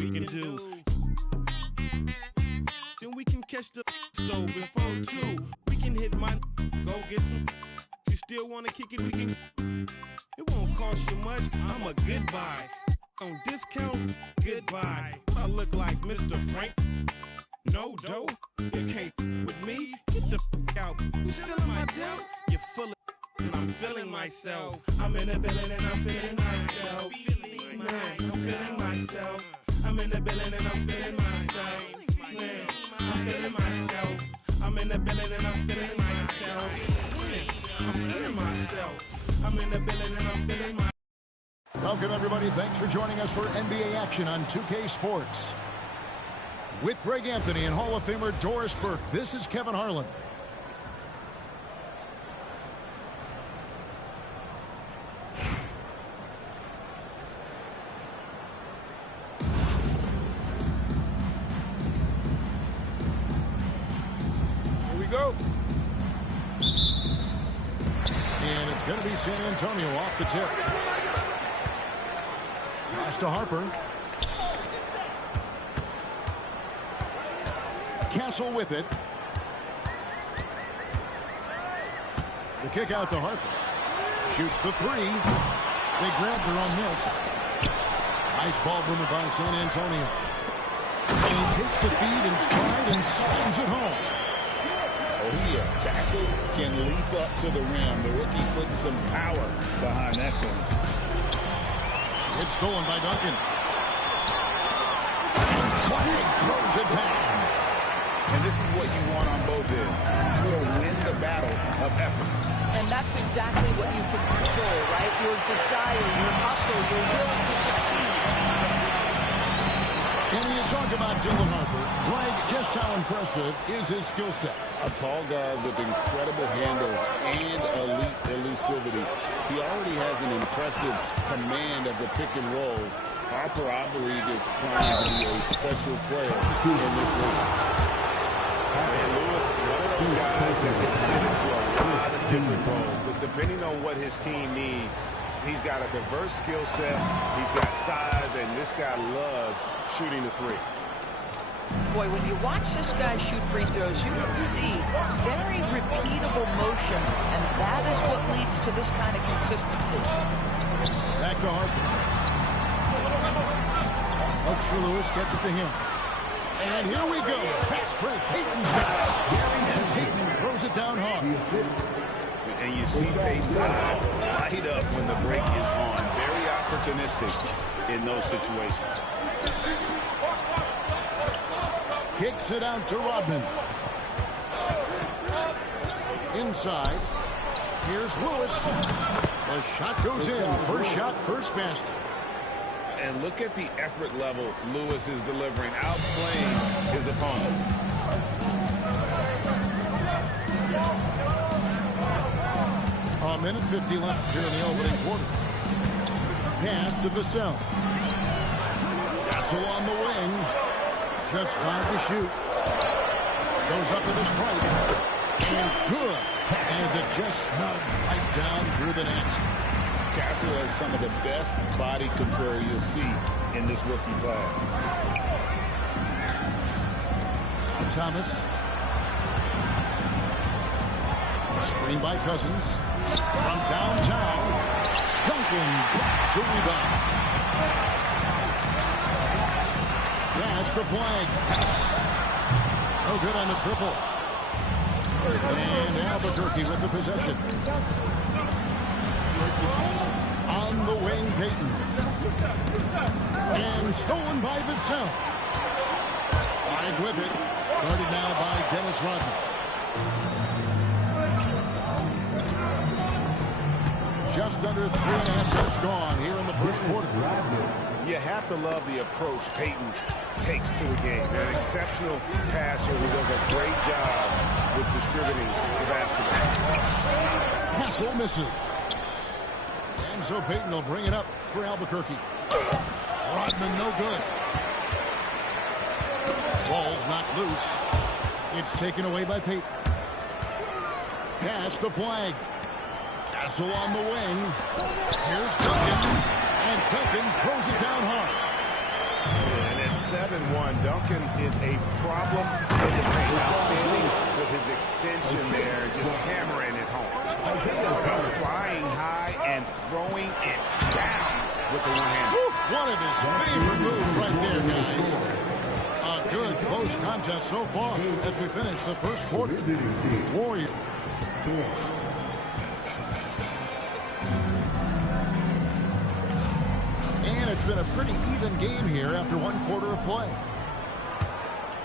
we can do. Then we can catch the stove in 4-2. We can hit my go get some. You still wanna kick it? We can. It won't cost you much. I'm a goodbye. On discount, goodbye. I look like Mr. Frank. No dough, you can't with me. Get the out. You still in my doubt? You're full of and I'm feeling myself. I'm in the building and I'm feeling myself. I'm feeling myself. I'm in the building and I'm feeling myself. I'm feeling myself. I'm in the building and I'm feeling myself. I'm feeling myself. I'm in the building and I'm feeling myself. Welcome, everybody. Thanks for joining us for NBA action on 2K Sports. With Greg Anthony and Hall of Famer Doris Burke, this is Kevin Harlan. Here we go. And it's going to be San Antonio off the tip. Pass to Harper. Castle with it. The kick out to Harper. Shoots the three. They grabbed her on this. Nice ball movement by San Antonio. And he takes the feed in stride and slams it home. Oh, yeah. Castle can leap up to the rim. The rookie putting some power behind that finish. It's stolen by Duncan. And Flag throws it down. And this is what you want on both ends, to win the battle of effort. And that's exactly what you can control, right? Your desire, your hustle, your will to succeed. And when you talk about Dylan Harper, Greg, just how impressive is his skill set? A tall guard with incredible handles and elite elusivity. He already has an impressive command of the pick and roll. Harper, I believe, is primed to be a special player in this league. And Lewis, one of those guys that can fit into a lot of different roles. But depending on what his team needs, he's got a diverse skill set, he's got size, and this guy loves shooting the three. Boy, when you watch this guy shoot free throws, you can see very repeatable motion, and that is what leads to this kind of consistency. Back to Harper. Looks for Lewis, gets it to him. And here we go. Fast break. Payton's got it. And Payton throws it down hard. And you see Payton's eyes light up when the break is on. Very opportunistic in those situations. Kicks it out to Rodman. Inside. Here's Lewis. The shot goes in. First shot, first basket. And look at the effort level Lewis is delivering, outplaying his opponent. A minute 50 left here in the opening quarter. Pass to Vassell. Castle on the wing. Just 5 to shoot. Goes up to the strike. And good. As it just snugs right down through the net. Castle has some of the best body control you'll see in this rookie class. Thomas. Screen by Cousins. From downtown. Duncan grabs the rebound. Pass to Flag. No good on the triple. And Albuquerque with the possession. On the wing, Payton. And stolen by Vassell. Flag with it. Guarded now by Dennis Rodman. Just under 3.5 minutes gone here in the first quarter. You have to love the approach Payton takes to the game. An exceptional passer who does a great job with distributing the basketball. Castle misses. And so Payton will bring it up for Albuquerque. Rodman no good. Ball's not loose. It's taken away by Payton. Pass to Flag. Castle on the wing. Here's Duncan. And Duncan throws it down hard. And it's 7-1. Duncan is a problem in the paint. Outstanding with his extension there, just hammering it home. Flying high and throwing it down with the one hand. One of his favorite moves right there, guys. A good close contest so far as we finish the first quarter. Warriors. And it's been a pretty even game here after one quarter of play.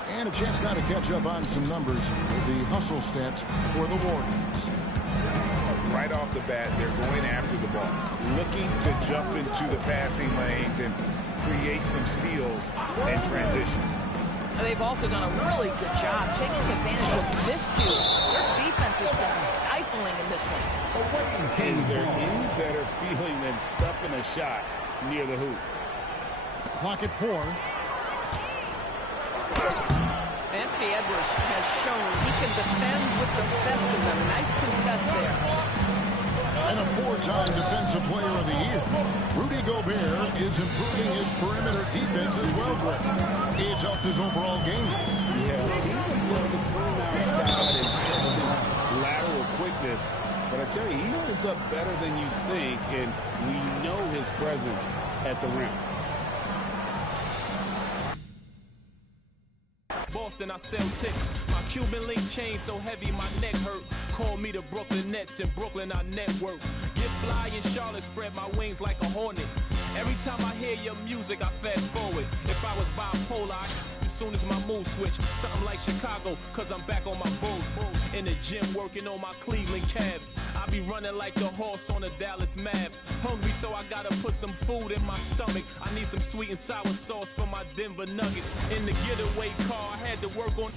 And a chance now to catch up on some numbers. The hustle stats for the Warriors. Right off the bat, they're going after the ball, looking to jump into the passing lanes and create some steals and transition. They've also done a really good job taking advantage of miscues. Their defense has been stifling in this one. Is there any better feeling than stuffing a shot near the hoop? Clock at 4. Anthony Edwards has shown he can defend with the best of them. Nice contest there. And a 4-time Defensive Player of the Year. Rudy Gobert is improving his perimeter defense as well, Greg. It's helped his overall game. Yeah, team would look to put him outside and test his lateral quickness. But I tell you, he holds up better than you think, and we know his presence at the rim. Boston, I sell ticks. My Cuban link chain so heavy my neck hurt. Call me the Brooklyn Nets. In Brooklyn I network. Get fly in Charlotte, spread my wings like a hornet. Every time I hear your music, I fast forward. If I was bipolar, as soon as my mood switch. Something like Chicago, cause I'm back on my bull. In the gym working on my Cleveland Cavs. I be running like the horse on the Dallas Mavs. Hungry, so I gotta put some food in my stomach. I need some sweet and sour sauce for my Denver Nuggets. In the getaway car, I had to work on.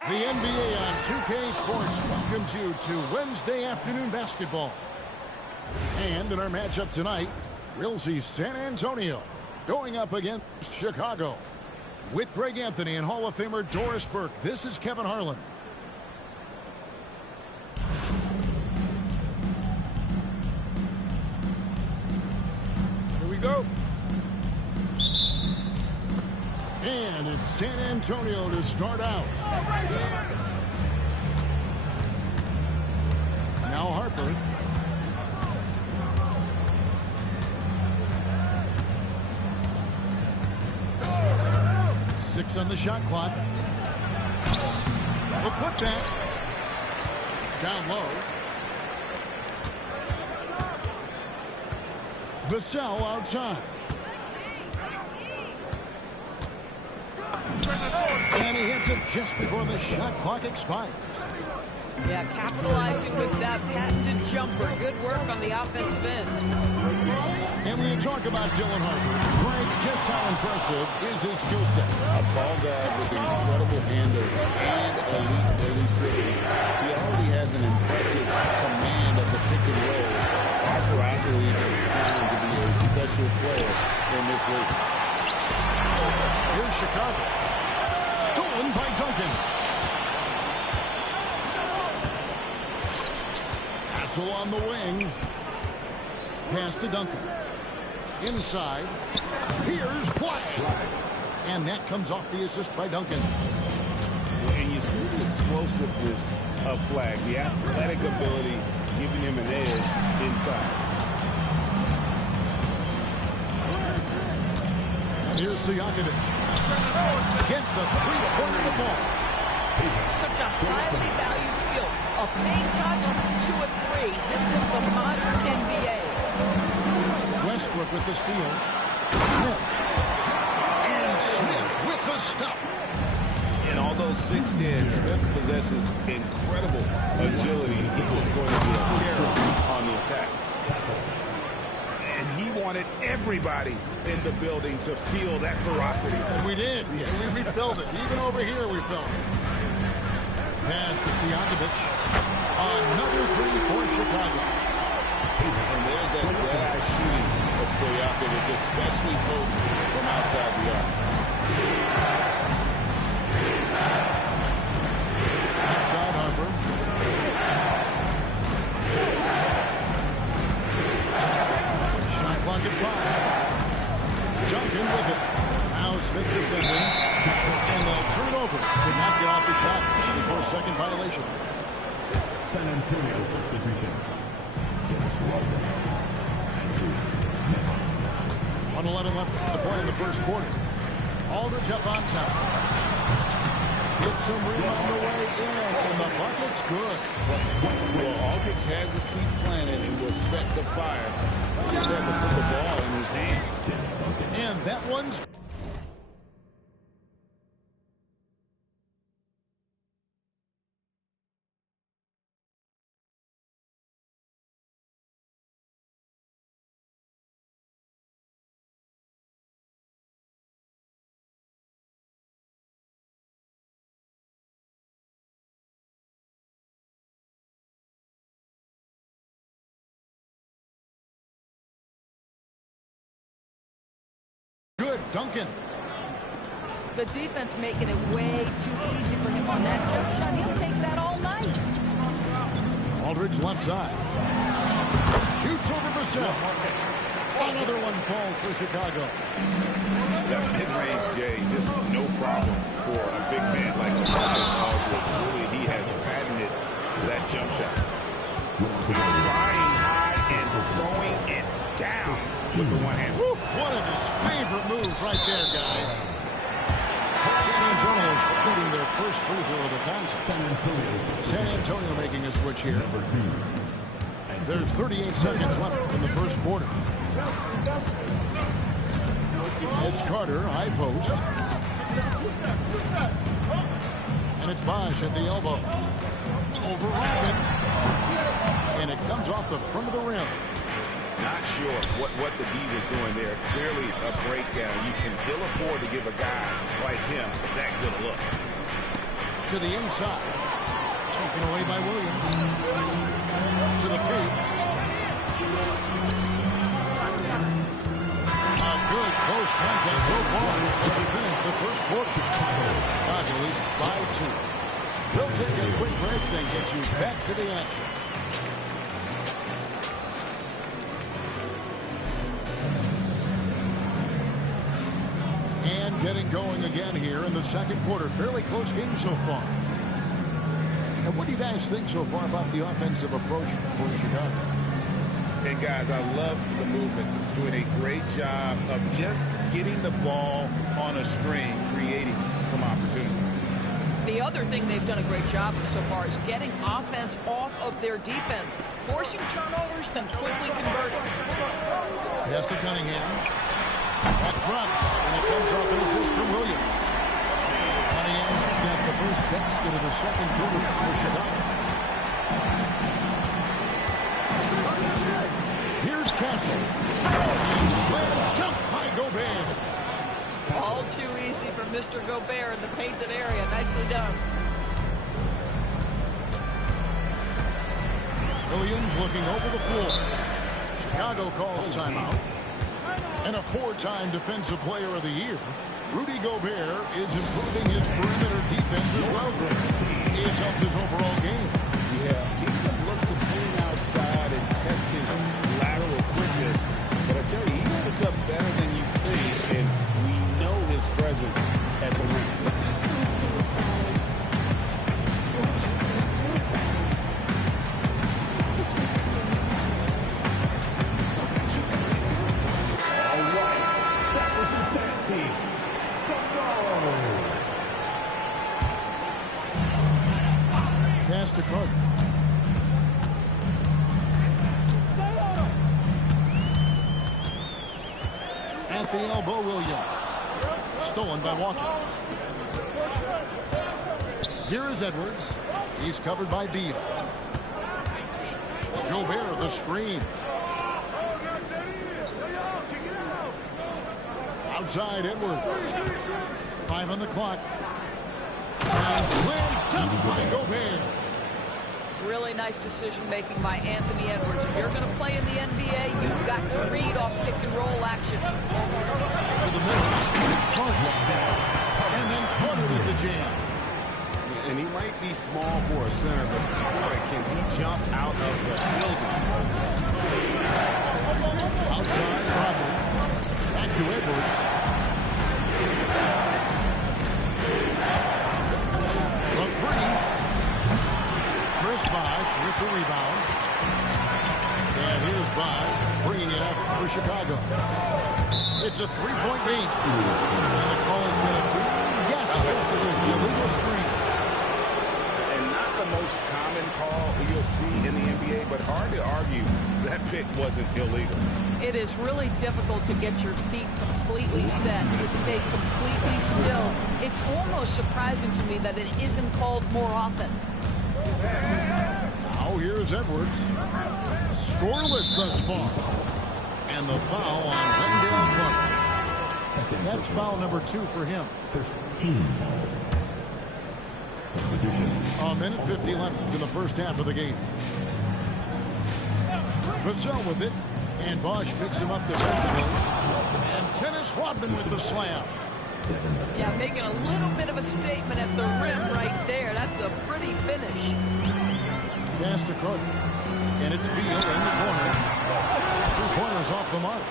The NBA on 2K Sports welcomes you to Wednesday afternoon basketball. And in our matchup tonight, we'll see San Antonio going up against Chicago. With Greg Anthony and Hall of Famer Doris Burke, this is Kevin Harlan. Here we go. And it's San Antonio to start out. Now Harper. Six on the shot clock. The putback. Down low. Vassell outside. And he hits it just before the shot clock expires. Yeah, capitalizing with that patented jumper. Good work on the offensive end. And when you talk about Dylan Harper, Frank, just how impressive is his skill set? A tall guard with incredible handles and elite elucidity. He already has an impressive command of the pick and roll. Harper, I believe, is primed to be a special player in this league. Here's Chicago. Stolen by Duncan. Castle on the wing. Pass to Duncan. Inside. Here's Flag. And that comes off the assist by Duncan. And you see the explosiveness of Flag, the athletic ability giving him an edge inside. Here's Stojakovic. Gets the three-pointer to fall. Such a highly valued skill. A paint touch to a three. This is the modern NBA. Westbrook with the steal. Smith. And Smith with the stuff. And although 6'10", Smith possesses incredible agility, he was going to be a terror on the attack. And he wanted everybody in the building to feel that ferocity. We did. We felt it. Even over here we felt it. Pass to Stojakovic. Another three for Chicago. And there's that dead-eye shooting of Stojakovic, especially potent from outside the arc. Outside Harper. Shot clock at 5. Now Smith defending. And they'll turn it over. Did not get off the shot. 24-second violation. San Antonio substitution. 1:11 left to play in the first quarter. Aldridge up on top. Gets some room on the way in, and the bucket's good. Well, Aldridge has a seed planted and was set to fire. He just had to put the ball in his hands. And that one's... Good, Duncan. The defense making it way too easy for him on that jump shot. He'll take that all night. Aldridge left side. Shoots over Brissett. Another one falls for Chicago. That mid-range, Jay, just no problem for a big man like Aldridge. Really, he has patented that jump shot. Flying high and throwing it down with the one hand. Woo, one of his favorite moves right there, guys. San Antonio shooting their first free throw of the contest. San Antonio making a switch here. There's 38 seconds left in the first quarter. It's Carter, high post. And it's Bosch at the elbow. Over Robin. And it comes off the front of the rim. Not sure what the D was doing there. Clearly a breakdown. You can ill afford to give a guy like him that good a look. To the inside. Taken away by Williams. To the paint. A good close contest so far as we finish the first quarter. Chicago leads 5-2. We'll take a quick break, then get you back to the action. And getting going again here in the second quarter. Fairly close game so far. And what do you guys think so far about the offensive approach for Chicago? Hey, guys, I love the movement. Doing a great job of just getting the ball on a string, creating some opportunities. The other thing they've done a great job of so far is getting offense off of their defense, forcing turnovers, then quickly converting. Pass to Cunningham. That drops, and it comes off an assist from Williams. Cunningham's got the first basket of the second quarter for Chicago. Here's Castle. And slam jump by Gobert. All too easy for Mr. Gobert in the painted area. Nicely done. Williams looking over the floor. Chicago calls timeout. And a four-time Defensive Player of the Year, Rudy Gobert is improving his perimeter defense as well. It's helped his overall game. Yeah, teams have looked to clean outside and test his lateral quickness. But I tell you, he holds up better than you think, and we know his presence at the rim. Pass to Carter. At the elbow, Williams. Stolen by Walker. Here is Edwards. He's covered by Beal. Gobert, the screen. Outside, Edwards. 5 on the clock. And slam dunk by Gobert. Really nice decision-making by Anthony Edwards. If you're going to play in the NBA, you've got to read off pick-and-roll action. To the middle. And then Carter with the jam. And he might be small for a center, but boy, can he jump out of the building. Outside, Robert. Back to Edwards. Chicago. It's a three-point game. And the call is going to be, yes, it is the illegal screen. And not the most common call you'll see in the NBA, but hard to argue that pick wasn't illegal. It is really difficult to get your feet completely set, to stay completely still. It's almost surprising to me that it isn't called more often. Now here's Edwards. Scoreless thus far. And the foul on Wendell Carter. That's foul number 2 for him. First team foul. Substitution. A minute 50 left in the first half of the game. Vassell with it. And Bosch picks him up defensively. And Dennis Rodman with the slam. Yeah, making a little bit of a statement at the rim right there. That's a pretty finish. Pass to Carter. And it's Beal in the corner. 3-pointers off the mark.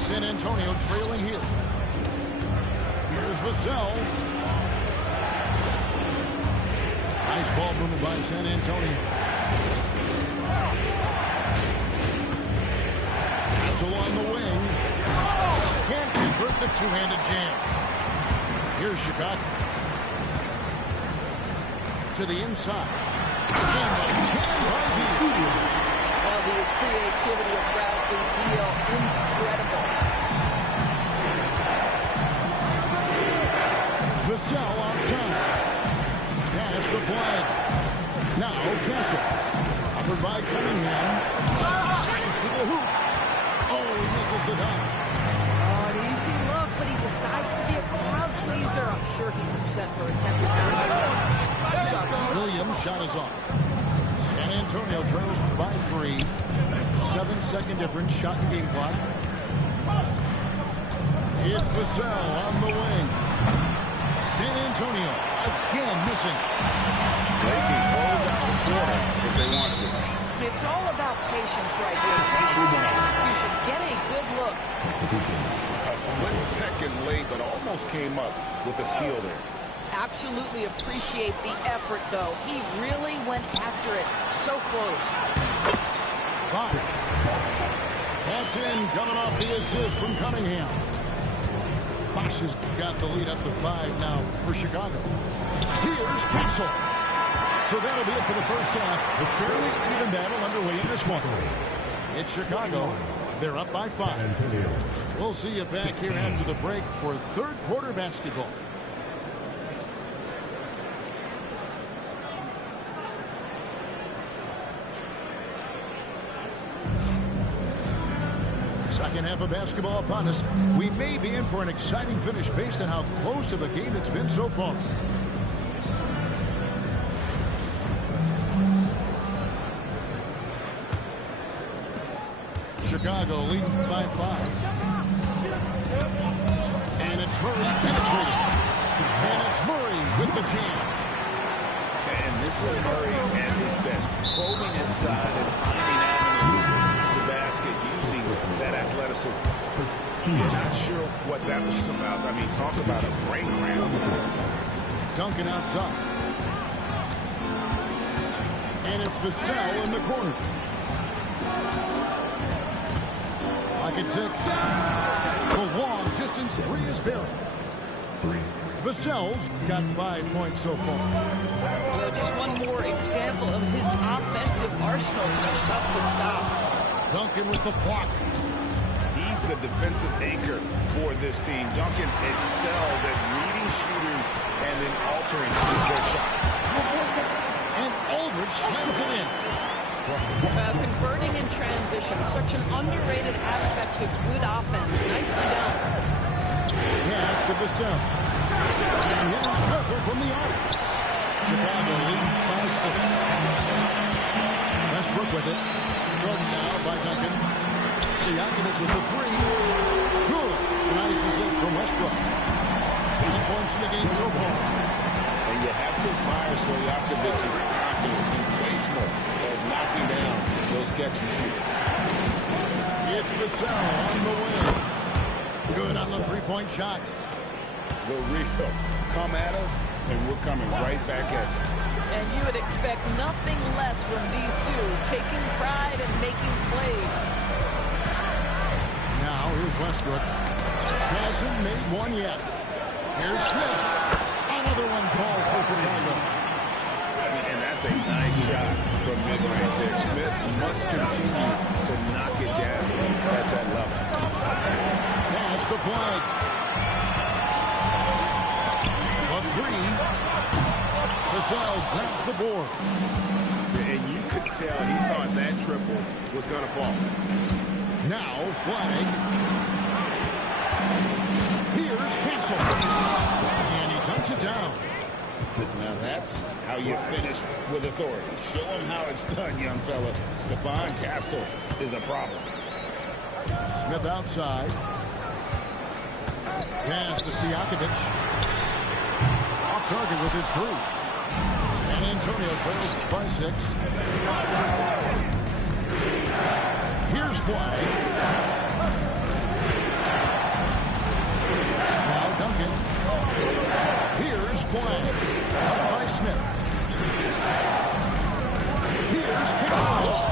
San Antonio trailing here. Here's Vassell. Nice ball movement by San Antonio. Pass along the wing. Can't convert the two-handed jam. Here's Chicago. To the inside. And the jam by Beal. The creativity of Bradley Beal, incredible. Vassell outside. Pass the flag. Now Kessel. Covered by Cunningham. To the hoop. Oh, he misses the dunk. Oh, an easy look, but he decides to be a crowd pleaser. I'm sure he's upset for attempting to. Williams' shot is off. San Antonio trails by 3. 7-second difference. Shot and game clock. It's Vassell on the wing. San Antonio again missing. They can close out the quarter if they want to. It's all about patience right here. Patience and execution. Get a good look. A split second late, but almost came up with a steal there. Absolutely appreciate the effort, though. He really went after it. So close. 5. That's in, coming off the assist from Cunningham. Bosch has got the lead up to 5 now for Chicago. Here's Kessel. So that'll be it for the first half. A fairly even battle underway in this one. It's Chicago. They're up by 5. We'll see you back here after the break for third quarter basketball. Second half of basketball upon us. We may be in for an exciting finish based on how close to the game it's been so far. Chicago leading by 5. And it's Murray penetrating. And it's Murray with the jam. And this is Murray at his best. Probing inside and finding avenues to the basket using that athleticism. You're not sure what that was about. I mean, talk about a brain cramp. Duncan outside. And it's Vassell in the corner. Pocket 6. The long distance 3 is fair. Vassell's got 5 points so far. Well, just one more example of his offensive arsenal. So tough to stop. Duncan with the block. He's the defensive anchor for this team. Duncan excels at reading shooters and then altering their shots. And Aldridge slams it in. Converting in transition, such an underrated aspect to good offense. Nicely done. Pass to Vassell. And here's Cooper from the arc. Chicago leading by 6. Westbrook with it. Jordan now by Duncan. Siakam with the 3. Good. Nice assist from Westbrook. 9 points in the game so far. And you have to admire Stojakovic's confidence. Sensational at knocking down those catch and shoots. It's Vassell on the wing. Good on the 3-point shot. The Rico, come at us, and we're coming right back at you. And you would expect nothing less from these two, taking pride and making plays. Now Westbrook. Hasn't made one yet. Here's Smith. Another one falls for Chicago. And that's a nice shot from mid-range there. Smith must continue to knock it down at that level. Pass the flag. A three. Gasol grabs the board. And you could tell he thought that triple was going to fall. Now flag. Here's Castle. And he dunks it down. Now that's how you finish with authority. Show him how it's done, young fella. Stephon Castle is a problem. Smith outside. Pass to Stojakovic. Off target with his three. San Antonio trails by 6. Here's flag. Now Duncan. Here's flag. Out by Smith. Here's Castle.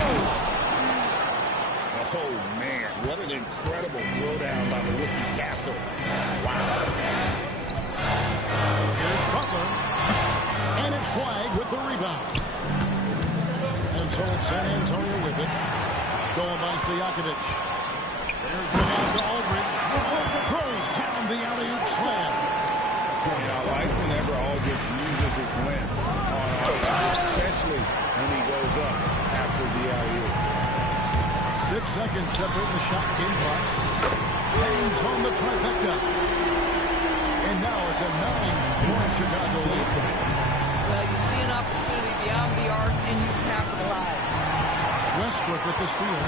Oh, man. What an incredible throwdown by the rookie Castle. Wow. Here's Butler. And it's flag with the rebound. And so it's San Antonio with it. Stolen by Stojakovic. There's the ball to Aldridge. Throws down the alley-oop slam. I like whenever Aldridge uses his length on offense, especially when he goes up after the alley-oop. 6 seconds separate the shot game clocks. James on the trifecta. And now it's a 9-point Chicago lead. Well, you see an opportunity beyond the arc, and you capitalize. Westbrook with the steal.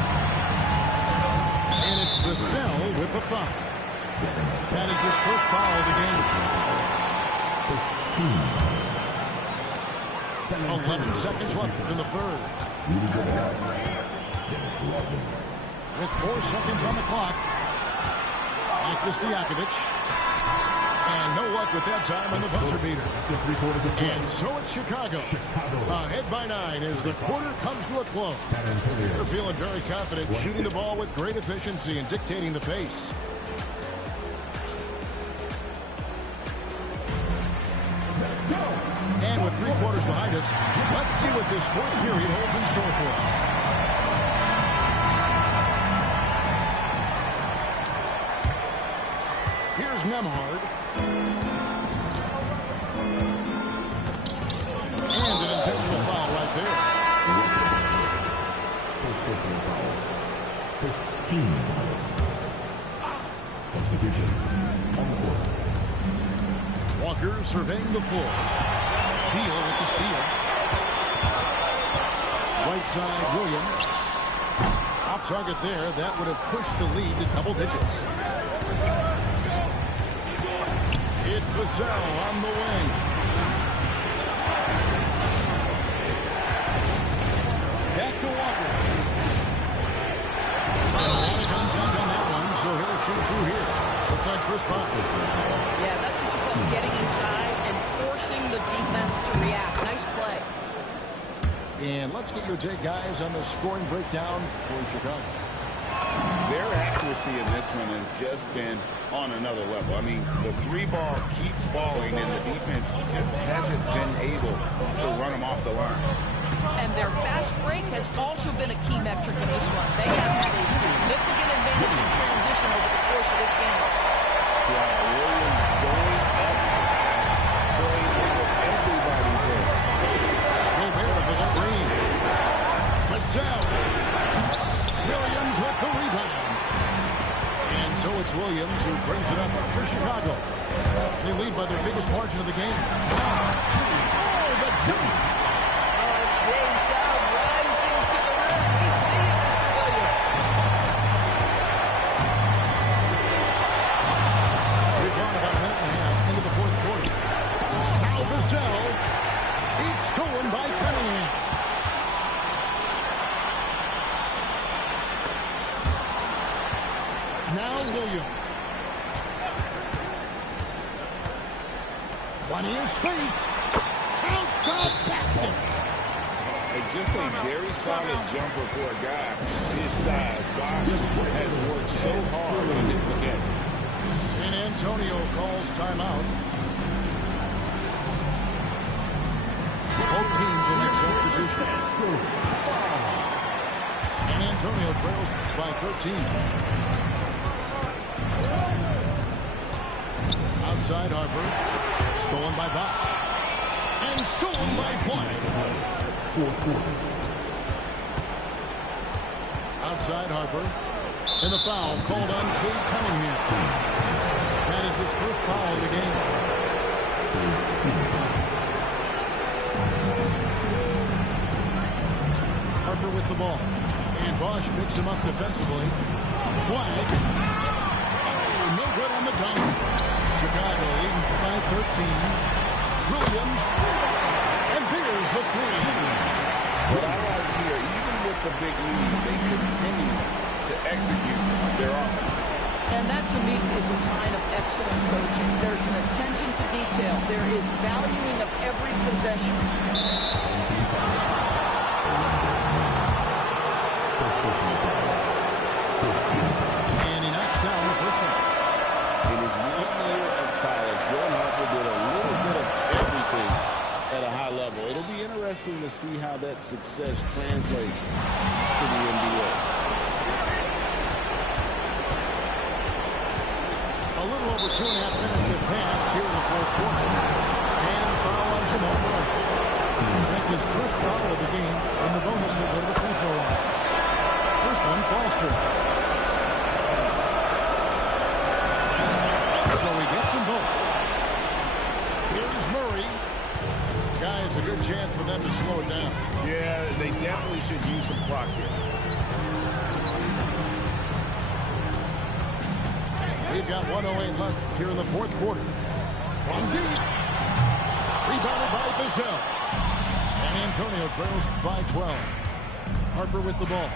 And it's Vassell with the foul. That is his first foul of the game. 11 seconds left in the third. With 4 seconds on the clock. Back to Stojakovic. And no luck with that time on the buzzer beater. And so it's Chicago. Ahead by 9 as the quarter comes to a close. They're feeling very confident, shooting the ball with great efficiency and dictating the pace. And with 3 quarters behind us, let's see what this fourth period holds in store for us. Here's Nembhard. And an intentional foul right there. First personal foul. First team foul. Substitutions on the board. Walker surveying the floor. Beal with the steal. Right side, Williams. Off target there. That would have pushed the lead to double digits. It's Vassell on the wing. Back to Walker. A lot of contact on that one, so he'll shoot 2 here. Looks like Chris Paul. Yeah, that's what you call getting inside and forcing the defense to react. Nice play. And let's get your take, guys, on the scoring breakdown for Chicago. Their accuracy in this one has just been on another level. I mean, the 3 ball keeps falling, and the defense just hasn't been able to run them off the line. And their fast break has also been a key metric in this one. They have had a significant advantage in transition over the course of this game. Yeah, Williams going up, playing over everybody's head. Gobert with the screen. Vassell. Williams with the rebound. And so it's Williams who brings it up for Chicago. They lead by their biggest margin of the game. Oh, the dunk. James Down rising to the rim. We see it, Mr. Williams. We've gone about a minute and a half into the fourth quarter. Now Vassell. It's stolen by Cunningham. Now Williams. Plenty of space. Out the basket. Just a very solid jumper for a guy his size. Bosh has worked so hard on his San Antonio calls timeout. Both teams will make substitutions. San Antonio trails by 13. Outside Harper. Stolen by Bosch. And stolen by White. Outside Harper. And the foul called on Cade Cunningham. That is his first foul of the game. Harper with the ball. And Bosch picks him up defensively. Flag. Oh, no good on the dunk. Chicago leading by 13. Williams. And here's the three. What I like here, even with the big lead, they continue to execute their offense. And that, to me, is a sign of excellent coaching. There's an attention to detail. There is valuing of every possession. And he knocks down the first one. In his 1 year of college, Jordan Harper did a little bit of everything at a high level. It'll be interesting to see how that success translates to the NBA. A little over 2.5 minutes have passed here in the fourth quarter. And foul on Jamal Murray. That's his first foul of the game, and the bonus will go to the free throw line. First one falls through. So he gets them both. Here's Murray. Guys, a good chance for them to slow it down. Yeah, they definitely should use some clock here. We've got 1:08 left here in the fourth quarter. From deep. Rebounded by Vassell. San Antonio trails by 12. Harper with the ball.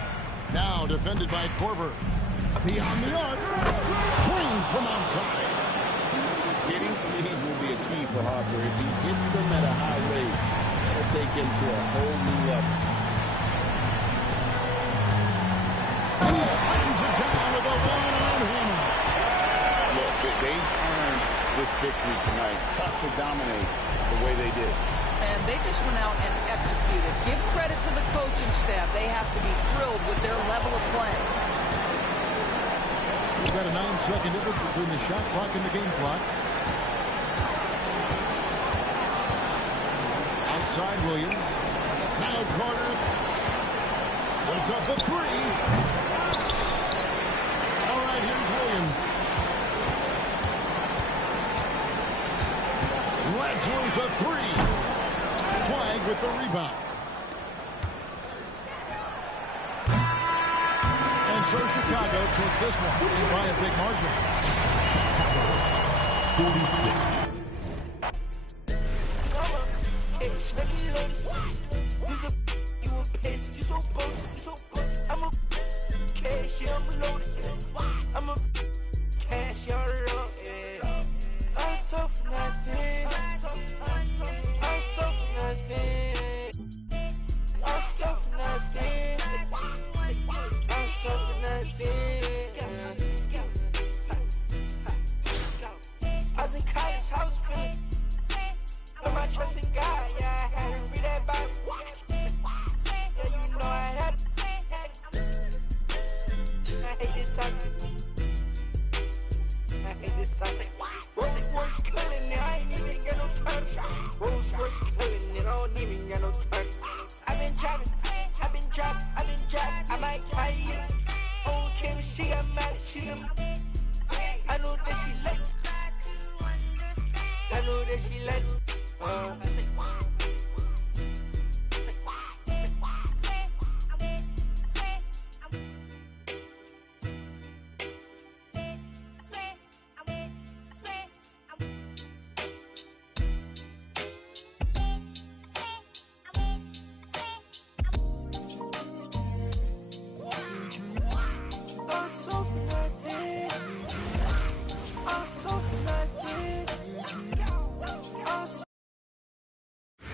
Now defended by Korver. Beyond the arc. Swing from outside. Hitting threes will be a key for Harper. If he hits them at a high rate, it'll take him to a whole new level. And he slams it down with a one-arm hammer. Look, they've earned this victory tonight. Tough to dominate the way they did. And they just went out and executed. Give credit to the coaching staff. They have to be thrilled with their level of play. We've got a 9-second difference between the shot clock and the game clock. Outside Williams. Now Carter. Puts up the three. All right, here's Williams. Lets loose a three. Flag with the rebound. And so Chicago takes this one by a big margin. 46.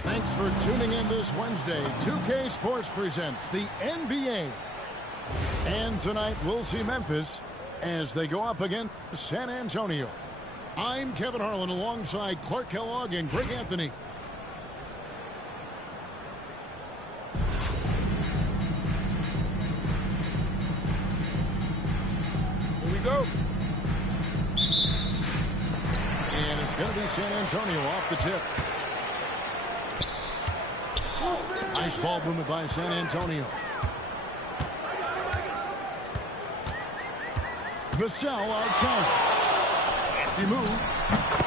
Thanks for tuning in this Wednesday. 2K Sports presents the NBA. And tonight we'll see Memphis as they go up against San Antonio. I'm Kevin Harlan alongside Clark Kellogg and Greg Anthony. Here we go. And it's going to be San Antonio off the tip. Nice ball movement by San Antonio. Vassell outside. He moves.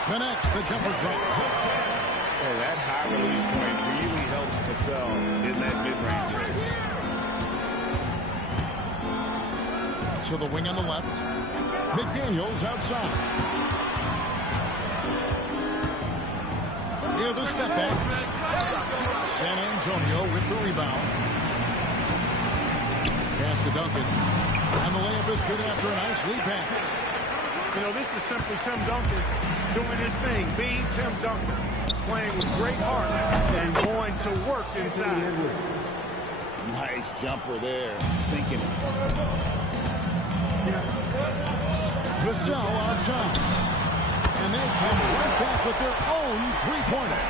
Connects. The jumper drops. And that high release point really helps Vassell in that mid-range area. To the wing on the left. McDaniels outside. Near the step back. San Antonio with the rebound. Pass to Duncan. And the layup is good after a nice lead pass. You know, this is simply Tim Duncan doing his thing, being Tim Duncan, playing with great heart and going to work inside. Nice jumper there, sinking it. Vassell outside. And they come right back with their own three-pointer.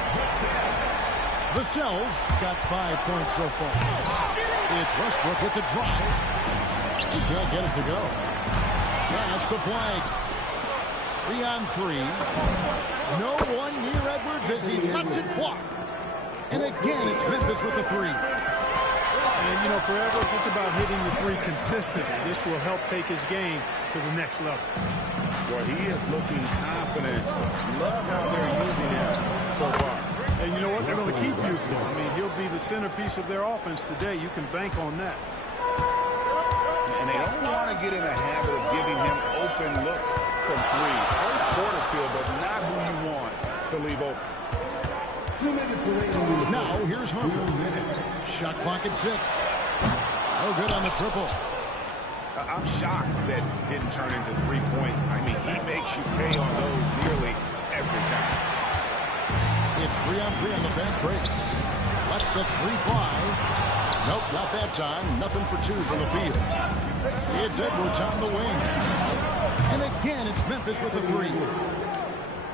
Vassell's got 5 points so far. It's Westbrook with the drive. He can't get it to go. Pass the flag. 3 on 3. No one near Edwards as he lets it fly. And again, it's Memphis with the three. And, you know, for Edwards, it's about hitting the three consistently. This will help take his game to the next level. Well, he is looking confident. Love how they're using him so far. And you know what? They're going to keep using him. I mean, he'll be the centerpiece of their offense today. You can bank on that. And they don't want to get in a habit of giving him open looks from three. First quarter steal, but not who you want to leave open. Now, here's Harper. Shot clock at 6. No good on the triple. I'm shocked that didn't turn into 3 points. I mean, he makes you pay on those nearly every time. It's 3 on 3 on the fast break. Lets the three fly. Nope, not that time. Nothing for 2 from the field. It's Edwards on the wing. And again, it's Memphis with the three.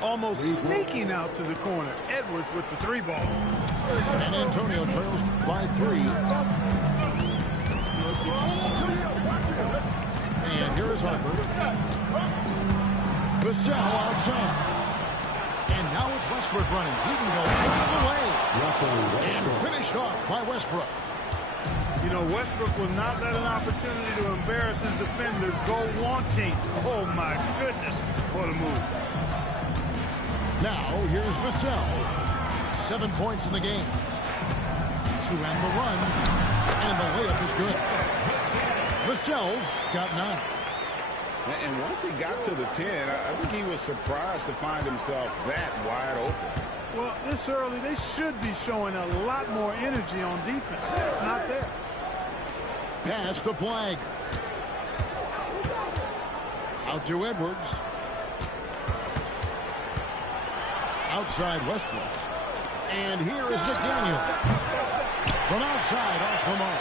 Almost sneaking out to the corner. Edwards with the three ball. San Antonio trails by 3. And here is Harper. Vassell outside. And now it's Westbrook running. He can go all the way. And finished off by Westbrook. You know, Westbrook will not let an opportunity to embarrass his defender go wanting. Oh, my goodness. What a move. Now, here's Vassell. 7 points in the game. To end the run. And the layup is good. Vassell's got 9. And once he got to the 10, I think he was surprised to find himself that wide open. Well, this early, they should be showing a lot more energy on defense. It's not there. Pass the flag. Out to Edwards. Outside Westbrook. And here is McDaniel. From outside, off the mark.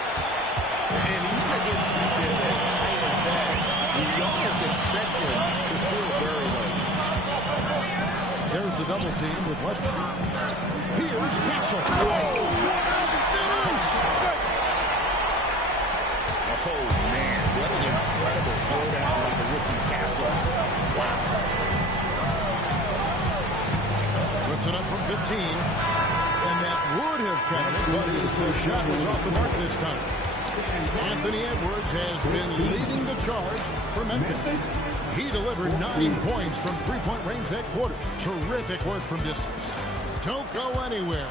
And even against defense as tight as that, you almost expect him to still bury those. There's the double team with Westbrook. Here's Castle. Oh, man, what an incredible throwdown by the rookie Castle. Wow. Puts it up from 15. And that would have counted, but his shot was off the mark this time. Anthony Edwards has been leading the charge for Memphis. He delivered 9 points from three-point range that quarter. Terrific work from distance. Don't go anywhere.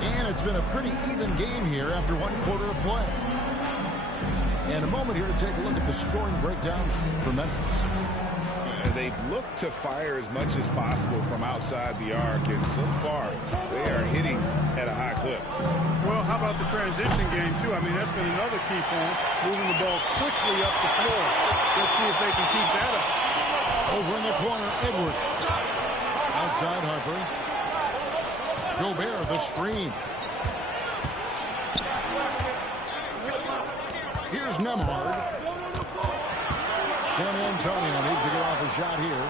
And it's been a pretty even game here after 1 quarter of play. And a moment here to take a look at the scoring breakdown for Memphis. They've looked to fire as much as possible from outside the arc, and so far they are hitting at a high clip. Well, how about the transition game, too? I mean, that's been another key for them, moving the ball quickly up the floor. Let's see if they can keep that up. Over in the corner, Edwards. Outside Harper. Gobert, the screen. Nembhard. San Antonio needs to get off a shot here.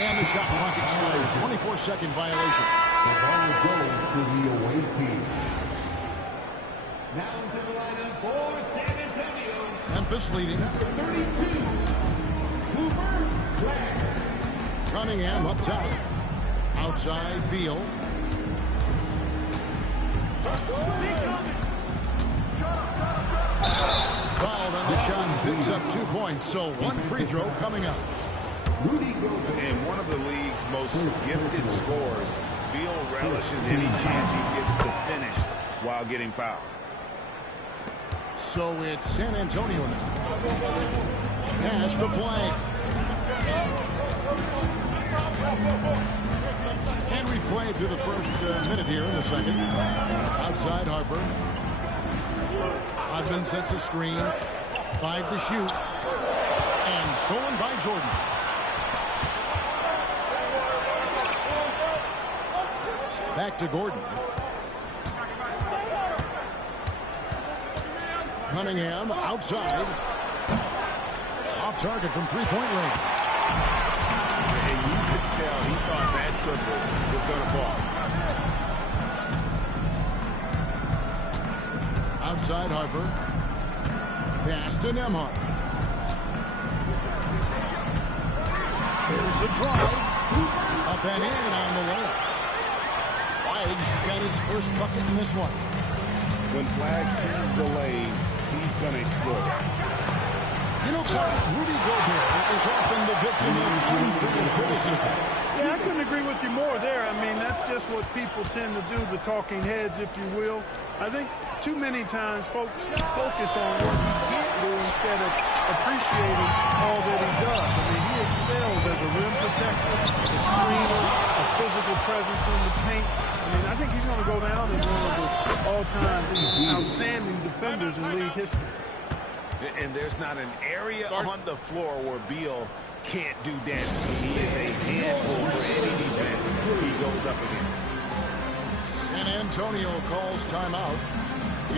And the shot clock expires. 24-second violation. The ball goes to the away team. Now to the lineup for San Antonio. Memphis leading. Number 32, Cooper Flag. Cunningham up top. Outside, Beal. Fouled on the shot, picks up 2 points, so 1 free throw coming up. And one of the league's most gifted scorers, Beal relishes any chance he gets to finish while getting fouled. So it's San Antonio now. Pass to Flag. And we play through the first minute here in the second. Outside Harper. Hodgman sets a screen. 5 to shoot. And stolen by Jordan. Back to Gordon. Cunningham outside. Off target from three-point range. And you could tell he thought that triple was going to fall. Outside Harper. Pass to Nembhard. Here's the drive. Up and in on the layup. Flag got his first bucket in this one. When Flag sees the lane, he's going to exploit it. You know, Clark, Rudy Gobert is often the victim of unfair criticism. Yeah, I couldn't agree with you more there. I mean, that's just what people tend to do, the talking heads, if you will. I think too many times folks focus on what he can't do instead of appreciating all that he does. I mean, he excels as a rim protector, a screener, a physical presence in the paint. I mean, I think he's going to go down as one of the all-time outstanding defenders in league history. And there's not an area on the floor where Beal can't do damage. He is a handful for any defense he goes up against. San Antonio calls timeout.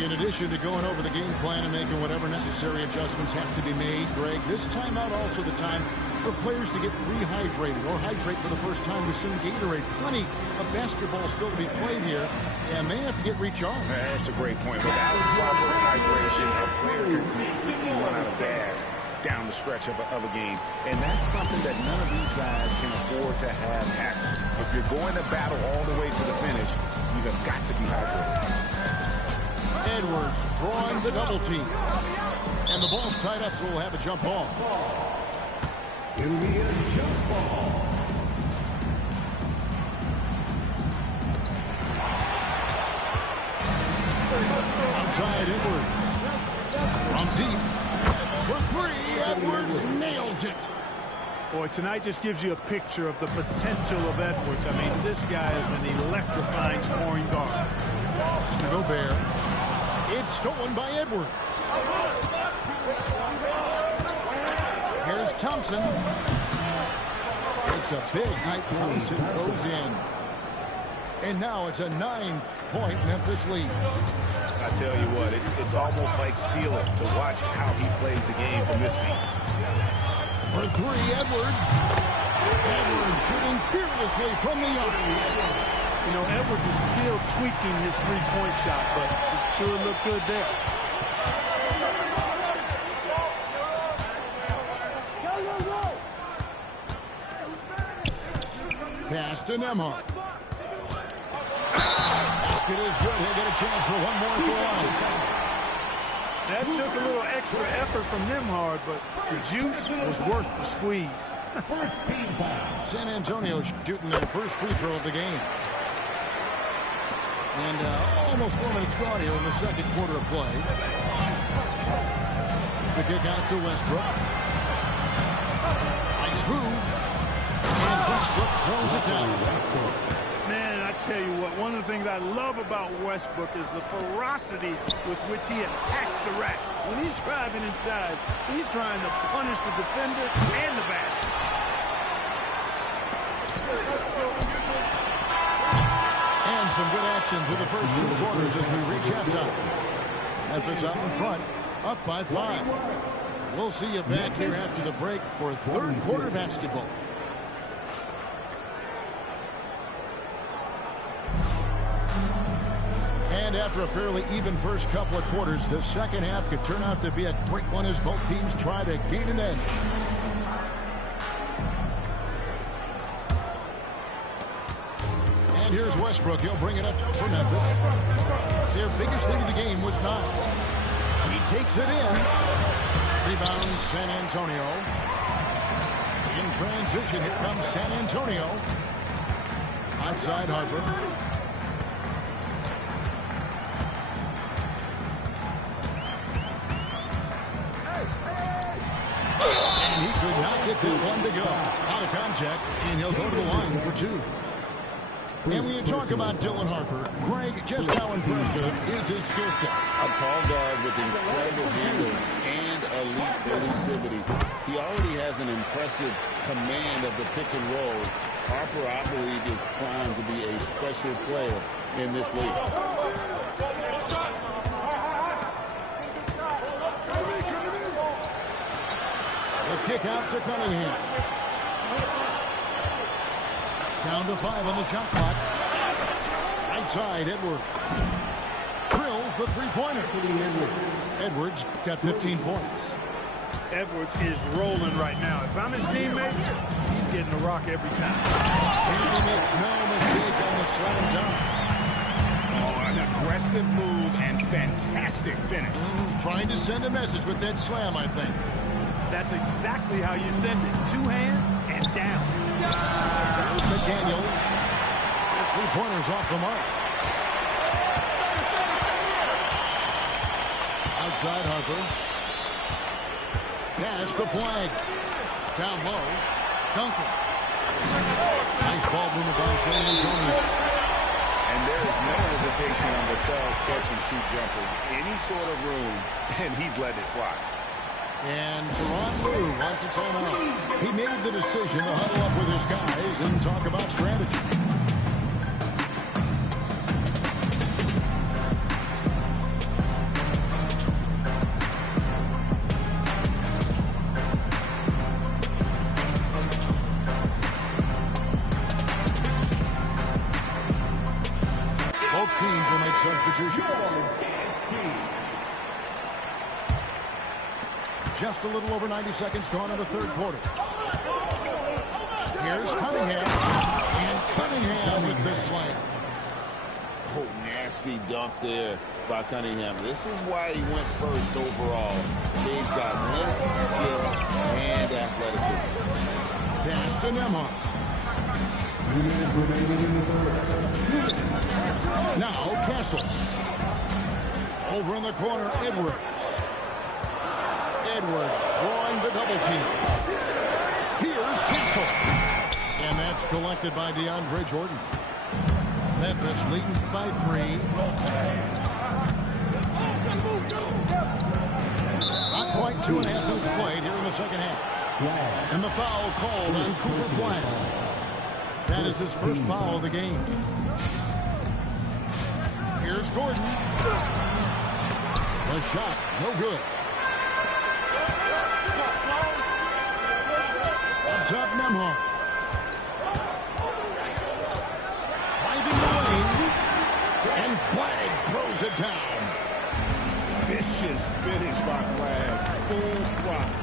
In addition to going over the game plan and making whatever necessary adjustments have to be made, Greg, this timeout also the time for players to get rehydrated or hydrate for the first time with some Gatorade. Plenty of basketball still to be played here, and they have to get recharged. That's a great point. Without proper hydration, a player can completely run out of gas down the stretch of a game. And that's something that none of these guys can afford to have happen. If you're going to battle all the way to the finish, you have got to be hydrated. Edwards drawing the double team. And the ball's tied up, so we'll have a jump ball. It'll be a jump ball. Outside Edwards. From deep. For three, Edwards nails it. Boy, tonight just gives you a picture of the potential of Edwards. I mean, this guy is an electrifying scoring guard. To Gobert. It's stolen by Edwards. Here's Thompson. It's a big height bounce and goes in. And now it's a 9-point Memphis lead. I tell you what, it's almost like stealing to watch how he plays the game from this seat. For three, Edwards. Edwards shooting fearlessly from the arc. You know, Edwards is still tweaking his three-point shot, but it sure looked good there. Pass to Nembhard. Basket is good. He'll get a chance for one more at the line. That took a little extra effort from Nembhard, but the juice was worth the squeeze. San Antonio shooting their first free throw of the game. And almost 4 minutes gone here in the second quarter of play. The kick out to Westbrook. Nice move. And Westbrook throws it down. Man, I tell you what, one of the things I love about Westbrook is the ferocity with which he attacks the rack. When he's driving inside, he's trying to punish the defender and the basket. And some good action through the first 2 quarters as we reach halftime. Memphis out in front, Up by 5. We'll see you back here after the break for third quarter basketball. And after a fairly even first couple of quarters, the second half could turn out to be a great one as both teams try to gain an edge. And here's Westbrook. He'll bring it up for Memphis. Their biggest lead of the game was 9. He takes it in. Rebound, San Antonio. In transition, here comes San Antonio. Outside Harper. And he could not get that one to go. Out of contact, and he'll go to the line for 2. And when you talk about Dylan Harper, Greg, just how impressive is his skill set? A tall guard with incredible handles and elite elusivity. He already has an impressive command of the pick and roll. Harper, I believe, is primed to be a special player in this league. The kick out to Cunningham. Down to 5 on the shot clock. Right side, Edwards. Drills the three-pointer. Edwards got 15 points. Edwards is rolling right now. If I'm his teammate, he's getting a rock every time. And he makes no mistake on the slam dunk. Oh, an aggressive move and fantastic finish. Trying to send a message with that slam, I think. That's exactly how you send it. 2 hands and down. There's McDaniels. The three-pointer's off the mark. Outside Harper. Pass the flag. Down low. Duncan. Nice ball movement by San Antonio. And there is no hesitation on Vassell's catch-and-shoot jumpers. Any sort of room, and he's letting it fly. And Teron Lue wants a timeout. He made the decision to huddle up with his guys and talk about strategy. Both teams will make substitutions. Just a little over 90 seconds gone in the third quarter. Here's Cunningham. And Cunningham with the slam. Oh, nasty dunk there by Cunningham. This is why he went first overall. He's got length, skill, and athleticism. Pass to Nembhard. Now Castle. Over in the corner, Edwards. Edwards drawing the double team. Here's Castle. And that's collected by DeAndre Jordan. Memphis leading by 3. Not quite 2.5 minutes played here in the second half. And the foul called on Cooper Flag. That is his first foul of the game. Here's Gordon. The shot, no good. Up top, Nembhard. Driving the lane. And Flag throws it down. Vicious finish by Flag. Full throttle.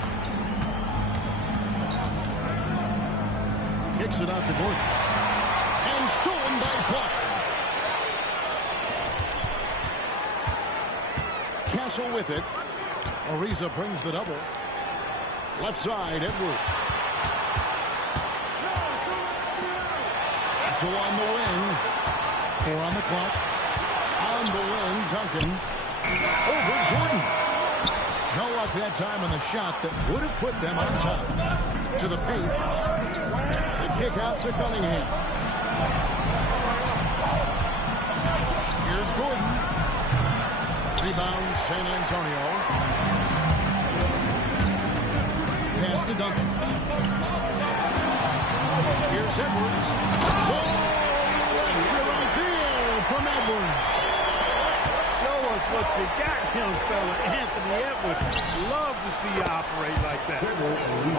Kicks it out to Gordon. And stolen by Flag. Castle with it. Ariza brings the double. Left side, Edwards. Castle on the wing. 4 on the clock. On the wing, Duncan. Over Jordan. No luck that time on the shot that would have put them on top. To the paint. The kick out to Cunningham. Here's Gordon. Rebound, San Antonio. Pass to Duncan. Here's Edwards. Oh, extra right there from Edwards. So us what you got, young fella. Anthony Edwards, love to see you operate like that.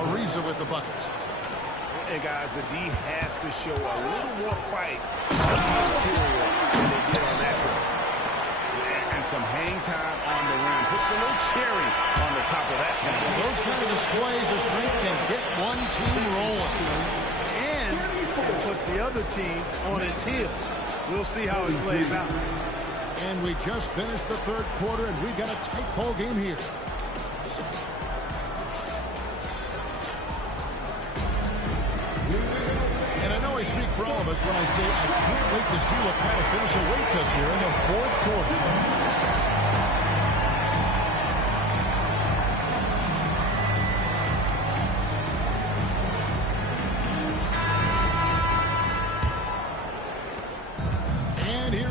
Ariza with the bucket. And guys, the D has to show a little more fight on the interior than they did on that drive. And some hang time on the rim. Puts a little cherry on the top of that sandwich. Those kind of displays of strength can get one team rolling. And put the other team on its heels. We'll see how it plays out. And we just finished the third quarter, and we've got a tight ball game here. And I know I speak for all of us when I say I can't wait to see what kind of finish awaits us here in the fourth quarter.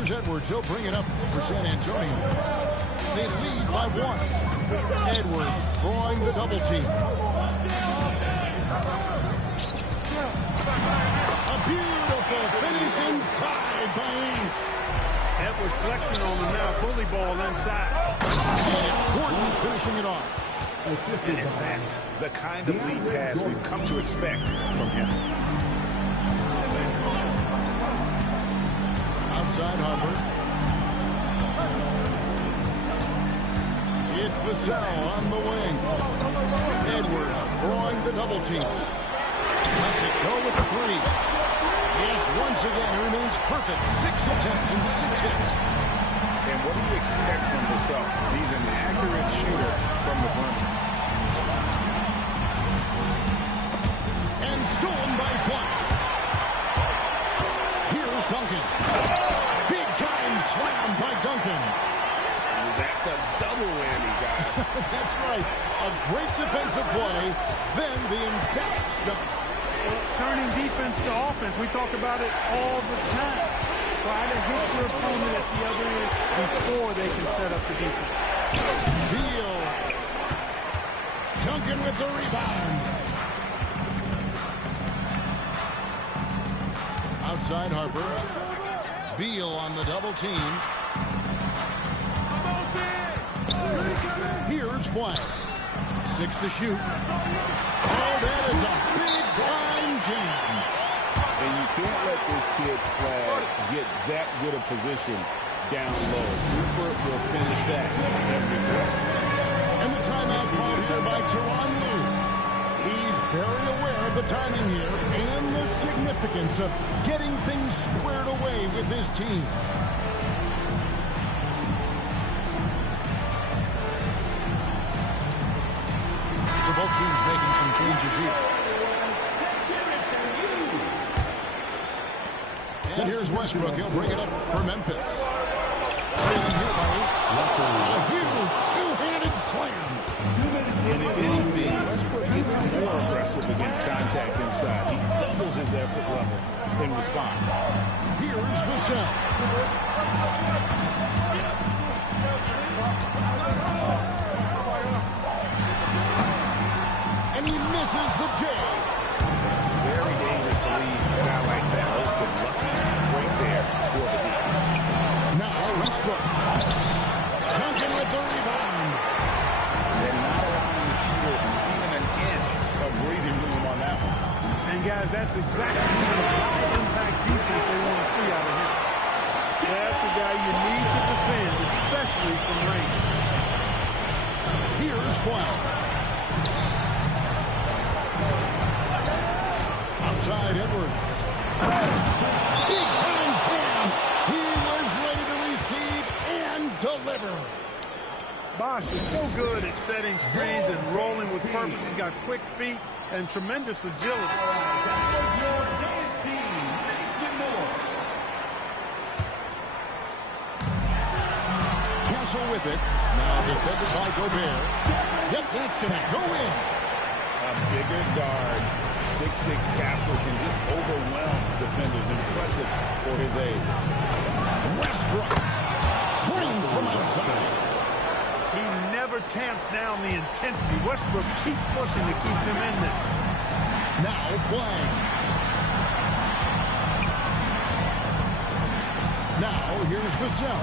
Edwards, he'll bring it up for San Antonio. They lead by 1. Edwards drawing the double team. A beautiful finish inside by 8. Edwards flexing on the now, bully ball inside. And it's Gordon finishing it off. And that's the kind of lead pass we've come to expect from him. Outside Harper. It's Vassell on the wing. Edwards drawing the double team. Lets it go with the 3. Yes, once again, he remains perfect. 6 attempts and 6 hits. And what do you expect from Vassell? He's an accurate shooter from the perimeter. And stolen by Flack. Here's Duncan. Big time slam by Duncan. That's a double whammy, guys. That's right. A great defensive play. Then the embarrassed stuff. Well, turning defense to offense. We talk about it all the time. Try to hit your opponent at the other end before they can set up the defense. Beal. Duncan with the rebound. Outside Harper. Beal on the double team. Here's Flack. 6 to shoot. Oh, that is a big-time jam. And you can't let this kid Flag get that good a position down low. Cooper will finish that every time. And the timeout called here by Tyronn Lue. He's very aware of the timing here and the significance of getting things squared away with his team. So both teams making some changes here. And here's Westbrook. He'll bring it up for Memphis. Trailing here by 8. A huge two-handed slam. And if anything, Westbrook gets more aggressive against contact inside. He doubles his effort level in response. Here's Vassell. And he misses the J. Very dangerous to leave a guy like that open. Lucky right there for the D. Now Westbrook. Duncan with the rebound. And not allowing the shooter even an inch of breathing room on that one. And guys, that's exactly the kind of high-impact defense they want to see out of him. That's a guy you need to defend, especially from range. Here's Flack. Outside Edwards. Big time jam. He was ready to receive and deliver. Bosh is so good at setting screens and rolling with purpose. He's got quick feet and tremendous agility. Castle with it. Now defended by Gobert. Yep, that's going to go in. A bigger guard, 6'6" Castle, can just overwhelm defenders. Impressive for his age. Westbrook. Trained from outside. He never tamps down the intensity. Westbrook keeps pushing to keep them in there. Now Flag. Now here's Vassell.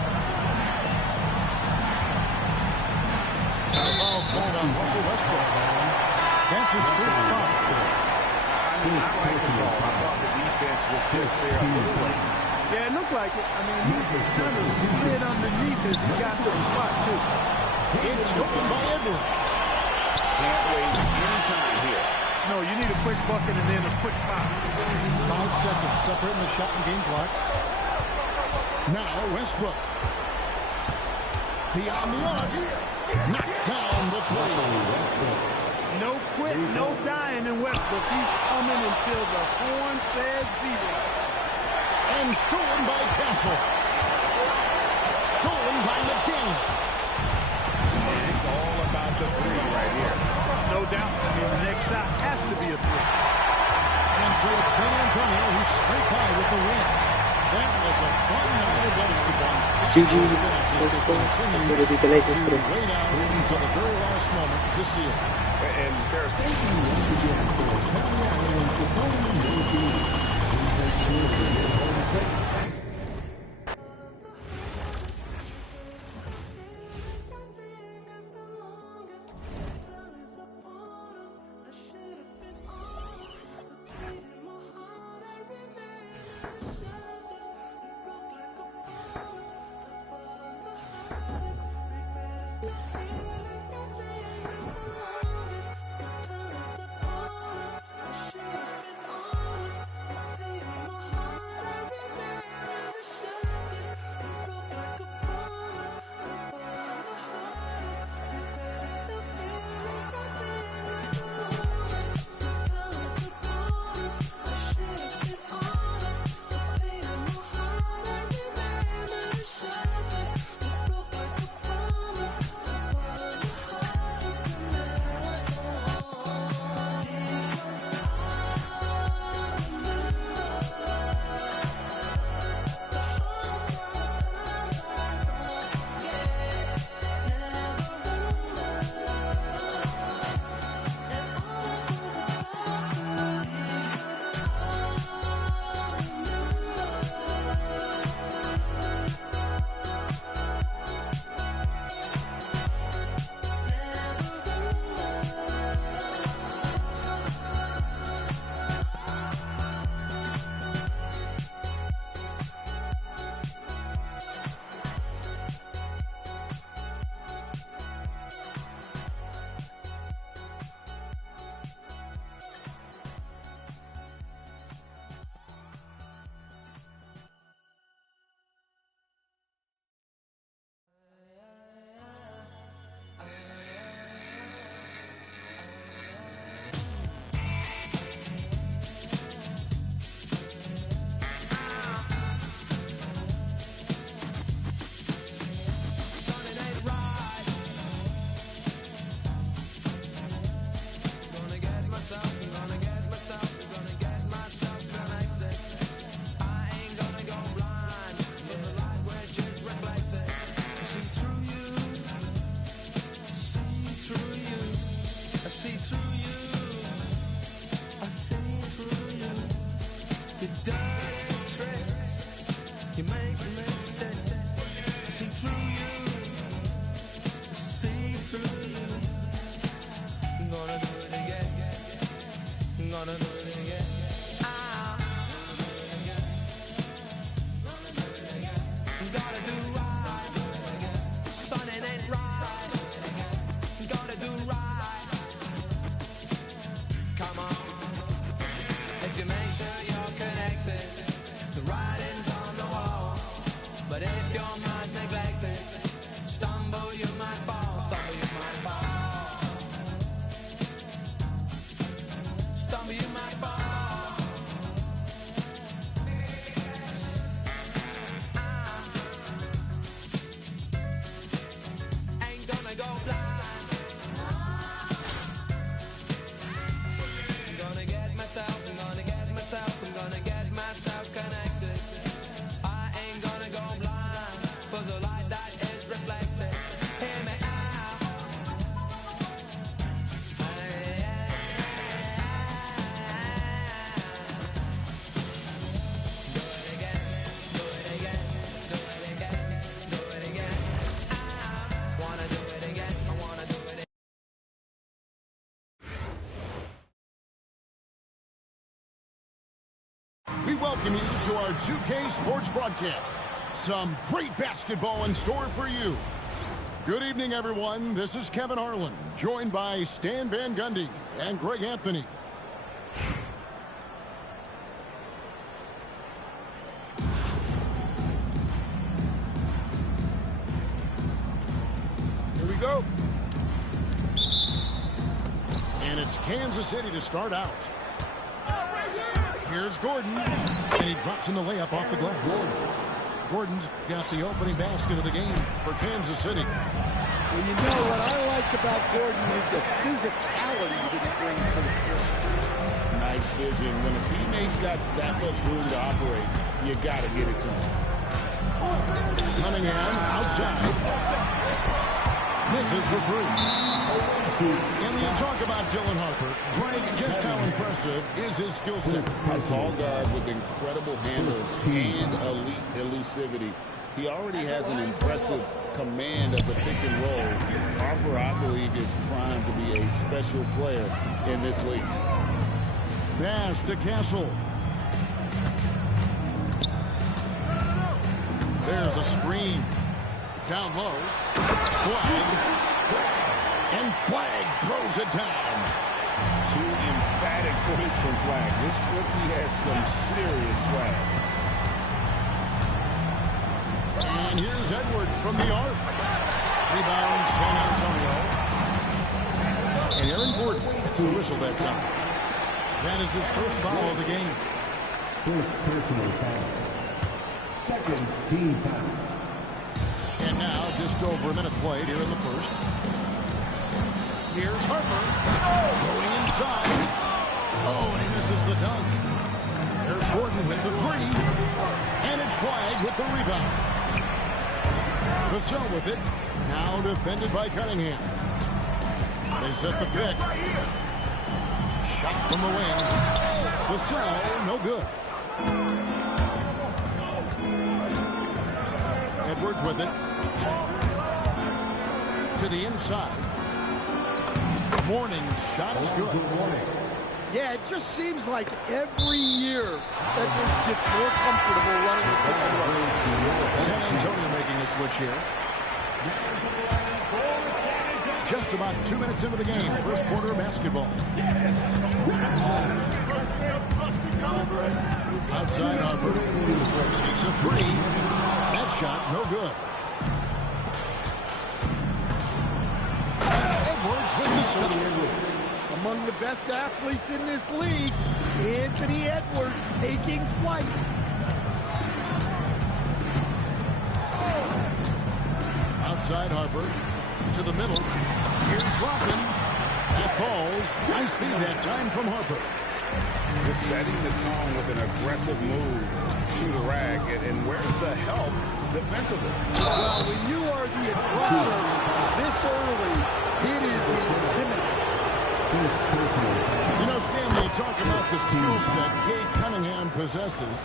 Foul called on Russell Westbrook. That's his first foul. I like the call. I thought the defense was just there a little late. Yeah, it looked like it. I mean, he kind of slid underneath as he got to the spot, too. It's stolen by Edwards. Can't waste any time here. No, you need a quick bucket and then a quick foul. 5 seconds separating the shot and game clocks. Now Westbrook. Beyond the arc. Knocks down the three. No quit, no dying in Westbrook. He's coming until the horn says zero. And stolen by Castle. Stolen by McDaniel. It's all about the three right here. No doubt. I mean, the next shot has to be a three. And so it's San Antonio who's straight by with the win. That was a fun night of basketball. GG's. Let's go. I'm ready to Way down until the very last moment to see it. And there's we welcome you to our 2K Sports broadcast. Some great basketball in store for you. Good evening, everyone. This is Kevin Harlan, joined by Stan Van Gundy and Greg Anthony. Here we go. And it's Kansas City to start out. Here's Gordon, and he drops in the layup off the glass. Gordon's got the opening basket of the game for Kansas City. Well, you know what I like about Gordon is the physicality that he brings to the court. Nice vision. When a teammate's got that much room to operate, you got to get it to him. Cunningham outside. Misses for three. And you talk about Dylan Harper. Greg, just how impressive is his skill set? A tall guard with incredible handles and elite elusivity. He already has an impressive command of the pick and roll. Harper, I believe, is primed to be a special player in this league. Pass to Castle. There's a screen. Down low. Flag. And Flag throws it down. Two emphatic points from Flag. This rookie has some serious swag. And here's Edwards from the arc. Rebound San Antonio. And Aaron Gordon gets the whistle that time. That is his first foul of the game. First personal foul. Second team foul. And now just over a minute played here in the first. Here's Harper. Going inside. Oh, and he misses the dunk. There's Gordon with the three. And it's Flag with the rebound. Vassell with it. Now defended by Cunningham. They set the pick. Shot from the wing. Vassell, no good. Edwards with it. To the inside. Morning's shot is good. Yeah, it just seems like every year Edwards gets more comfortable running the pick and roll. San Antonio making a switch here. Just about 2 minutes into the game. First quarter of basketball. Outside Harper. Takes a three. That shot, no good. Edwards with the stop. Among the best athletes in this league, Anthony Edwards taking flight. Outside Harper. To the middle. Here's Rockman. That falls. Nice feed that time from Harper. Just setting the tone with an aggressive move to the rack. And where's the help defensively? Well, when you are the aggressor this early, it is intimidating. You know, Stan, you talk about the skill set Cade Cunningham possesses.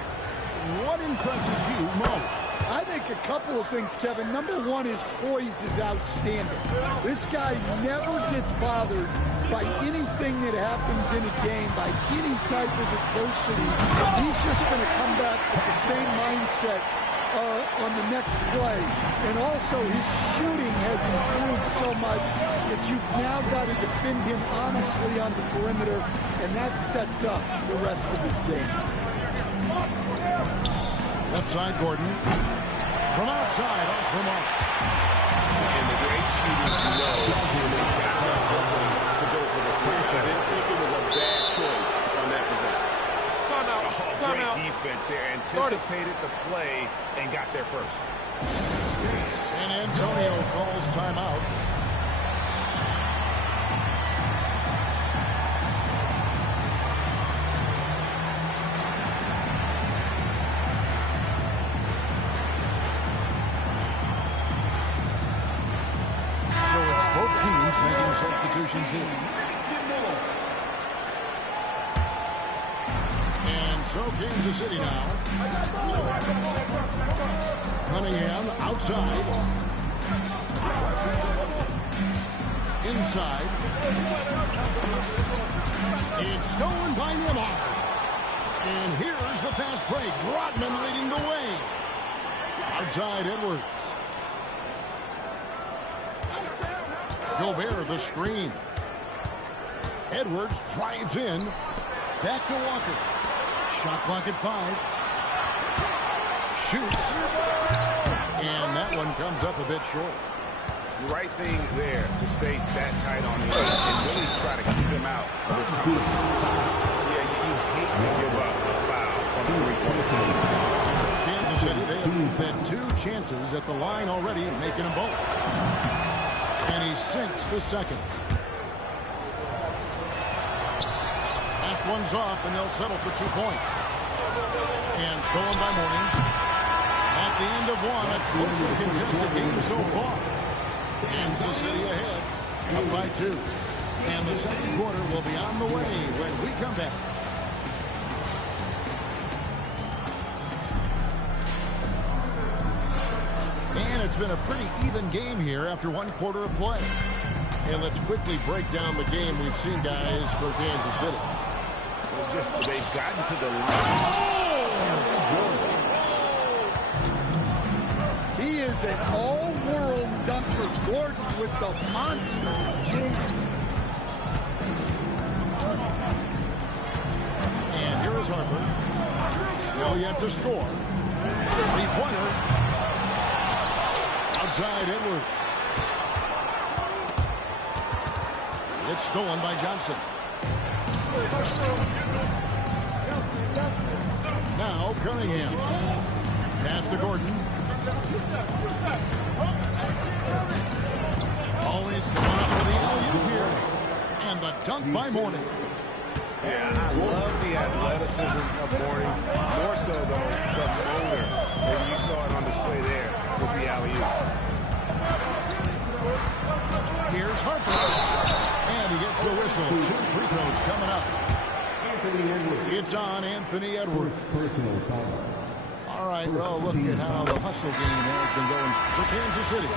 What impresses you most? I think a couple of things, Kevin. Number one, his poise is outstanding. This guy never gets bothered by anything that happens in a game, by any type of adversity. He's just going to come back with the same mindset on the next play. And also, his shooting has improved so much that you've now got to defend him honestly on the perimeter, and that sets up the rest of his game. Left side, Gordon. From outside, off the mark. And the great shooters know when they got that open to go for the three. I didn't think it was a bad choice on that possession. Great defense there. Anticipated the play and got there first. San Antonio calls timeout. Making substitutions here. And so Kansas City now. Cunningham outside. Inside. It's stolen by Neymar. And here's the fast break. Rodman leading the way. Outside Edwards. Gobert, the screen. Edwards drives in. Back to Walker. Shot clock at 5. Shoots. And that one comes up a bit short. The right thing there to stay that tight on him and really try to keep him out of this competition. Yeah, you hate to give up a foul on the three-point team. Kansas City, they have had 2 chances at the line already, making them both. And he sinks the second. Last one's off, and they'll settle for 2 points. And stolen by Mourning. At the end of one, a closely contested game so far. Kansas City ahead, up by 2. And the second quarter will be on the way when we come back. And it's been a pretty even game here after 1 quarter of play. And let's quickly break down the game we've seen, guys, for Kansas City. They've gotten to the line. He is an all-world dunker. Gordon with the monster jam. And here is Harper. Still yet to score. 3-pointer. Outside Edwards. It's stolen by Johnson. Now Cunningham. Pass to Gordon. Always coming up for the alley-oop here. And the dunk by Mourning. Yeah, I love the athleticism of Mourning. More so, though, the motor. And you saw it on display there with the alley-oop. Here's Harper. And he gets the whistle. 2 free throws coming up. It's on Anthony Edwards. Personal foul. All right, well, look at how the hustle game has been going for Kansas City.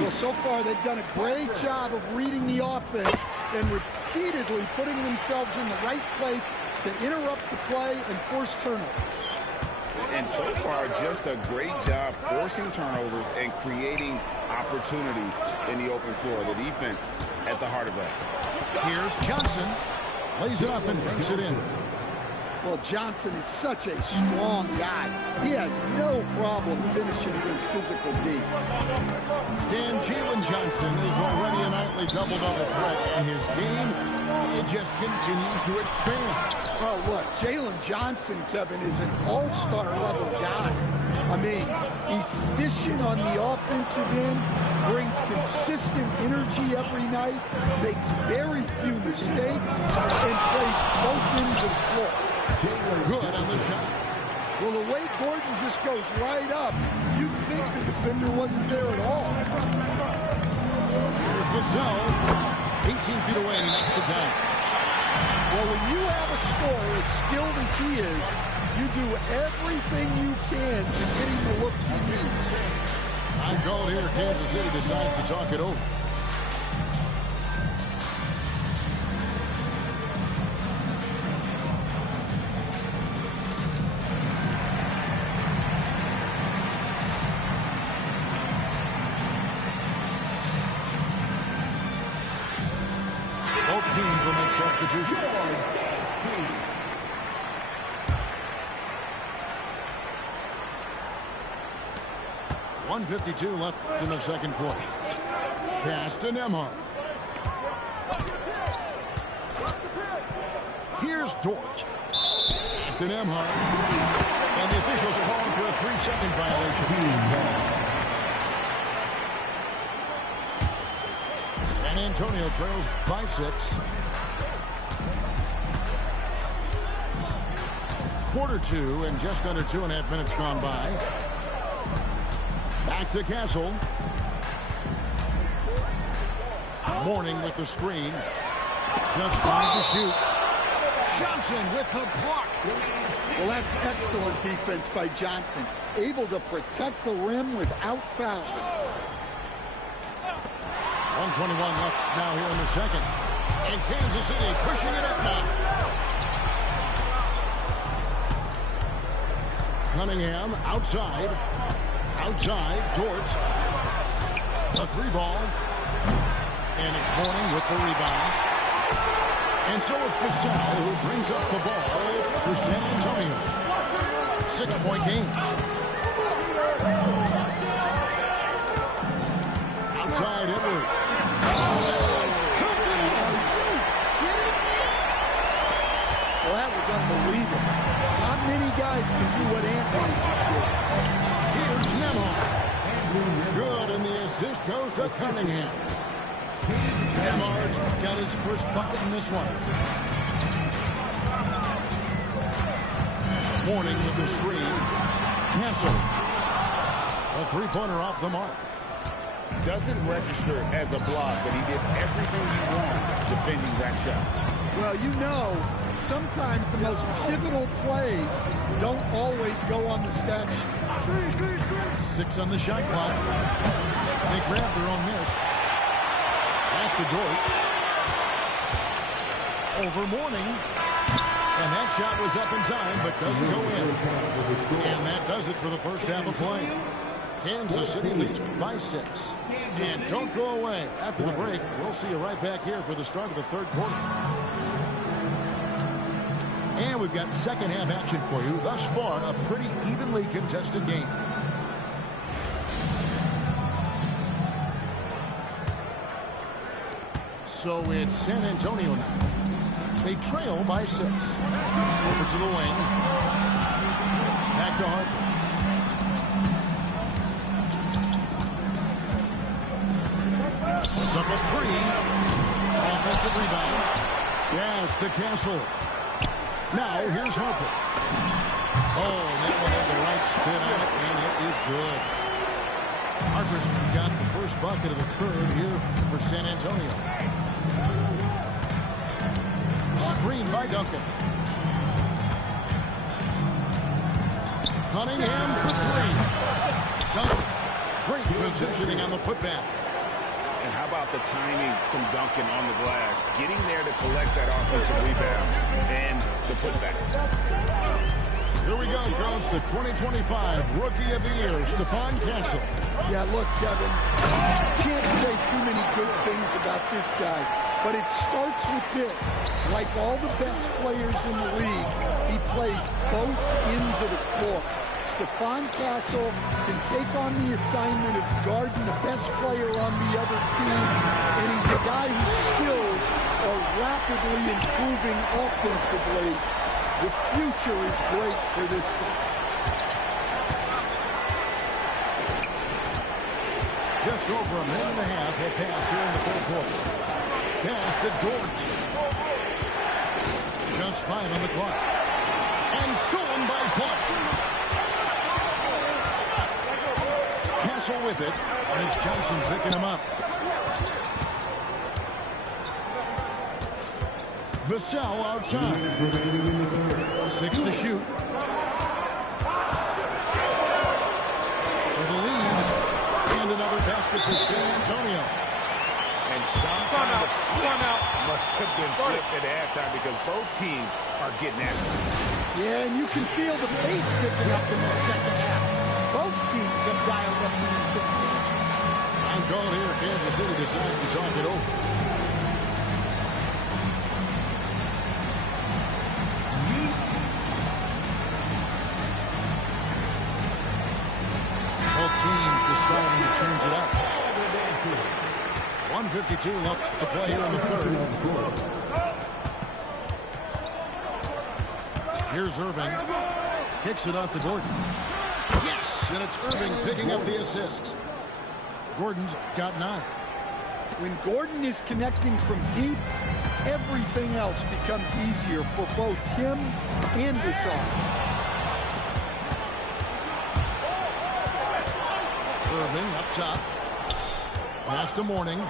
Well, so far they've done a great job of reading the offense and repeatedly putting themselves in the right place to interrupt the play and force turnovers. And so far, just a great job forcing turnovers and creating opportunities in the open floor. The defense at the heart of that. Here's Johnson. Lays it up and banks it in. Well, Johnson is such a strong guy. He has no problem finishing against physical D. And Jalen Johnson is already a nightly double-double threat, and his game, it just continues to expand. Oh, look, Jalen Johnson, Kevin, is an all-star level guy. I mean, efficient on the offensive end, brings consistent energy every night, makes very few mistakes, and plays both ends of the floor. Good on the shot. Well, the way Gordon just goes right up, you'd think the defender wasn't there at all. Here's Vassell. 18 feet away, and he knocks it down. Well, when you have a scorer as skilled as he is, you do everything you can to get him the looks he needs. I'm called here. Kansas City decides to talk it over. Both teams will make substitutions. 1:52 left in the second quarter. Pass to Nembhard. Here's Dort. To Nembhard. And the officials calling for a 3-second violation. San Antonio trails by 6. Quarter 2 and just under 2.5 minutes gone by. Back to Castle. Mourning with the screen. Just trying to shoot. Johnson with the block. Well, that's excellent defense by Johnson. Able to protect the rim without foul. 1:21 left now here in the second. And Kansas City pushing it up now. Cunningham outside. Outside. Dort. The 3-ball. And it's Mourning with the rebound. And so it's Vassell who brings up the ball for San Antonio. 6-point game. Outside Edwards. Well, that was unbelievable. Not many guys can do what Anthony did. Here's Nembhard. Good, and the assist goes to Cunningham. Nembhard's got his first bucket in this one. Mourning with the screen. Castle. A 3-pointer off the mark. Doesn't register as a block, but he did everything you want defending that shot. Well, you know, sometimes the most pivotal plays don't always go on the stat sheet. 6 on the shot clock. They grab their own miss. Pass to Dort. Over Mourning. And that shot was up in time, but doesn't go in. And that does it for the first half of play. Kansas City leads by 6. And don't go away. After the break, we'll see you right back here for the start of the third quarter. And we've got second half action for you. Thus far, a pretty evenly contested game. So it's San Antonio now. They trail by 6. Over to the wing. Back to Harper. Puts up a 3. Offensive rebound. Yes, to Castle. Now here's Harper. Oh, that one had the right spin on it, and it is good. Harper's got the first bucket of the third here for San Antonio. Screen by Duncan. Cunningham for 3. Duncan. Great positioning on the putback. And how about the timing from Duncan on the glass? Getting there to collect that offensive rebound and the putback. Here we go, Coach. The 2025 Rookie of the Year, Stephon Castle. Yeah, look, Kevin, can't say too many good things about this guy, but it starts with this. Like all the best players in the league, he plays both ends of the floor. Stephon Castle can take on the assignment of guarding the best player on the other team, and he's a guy whose skills are rapidly improving offensively. The future is great for this guy. Just over a minute and a half had passed here in the third quarter. Pass to Dort. Just 5 on the clock. And stolen by Clark. Castle with it, and it's Johnson picking him up. Vassell outside. 6 to shoot. For the lead, and another basket for San Antonio. And some kind of switch must have been flipped at halftime because both teams are getting at it. Yeah, and you can feel the pace picking up in the second half. Both teams have dialed up the intensity. I'm going here. Kansas City decides to talk it over. Both teams deciding to change it up. 1:52 left to play here in the third. Here's Irving. Kicks it off to Gordon. Yes, and it's Irving picking up the assist. Gordon's got 9. When Gordon is connecting from deep, everything else becomes easier for both him and this offense. Irving up top. Pass to Mourning.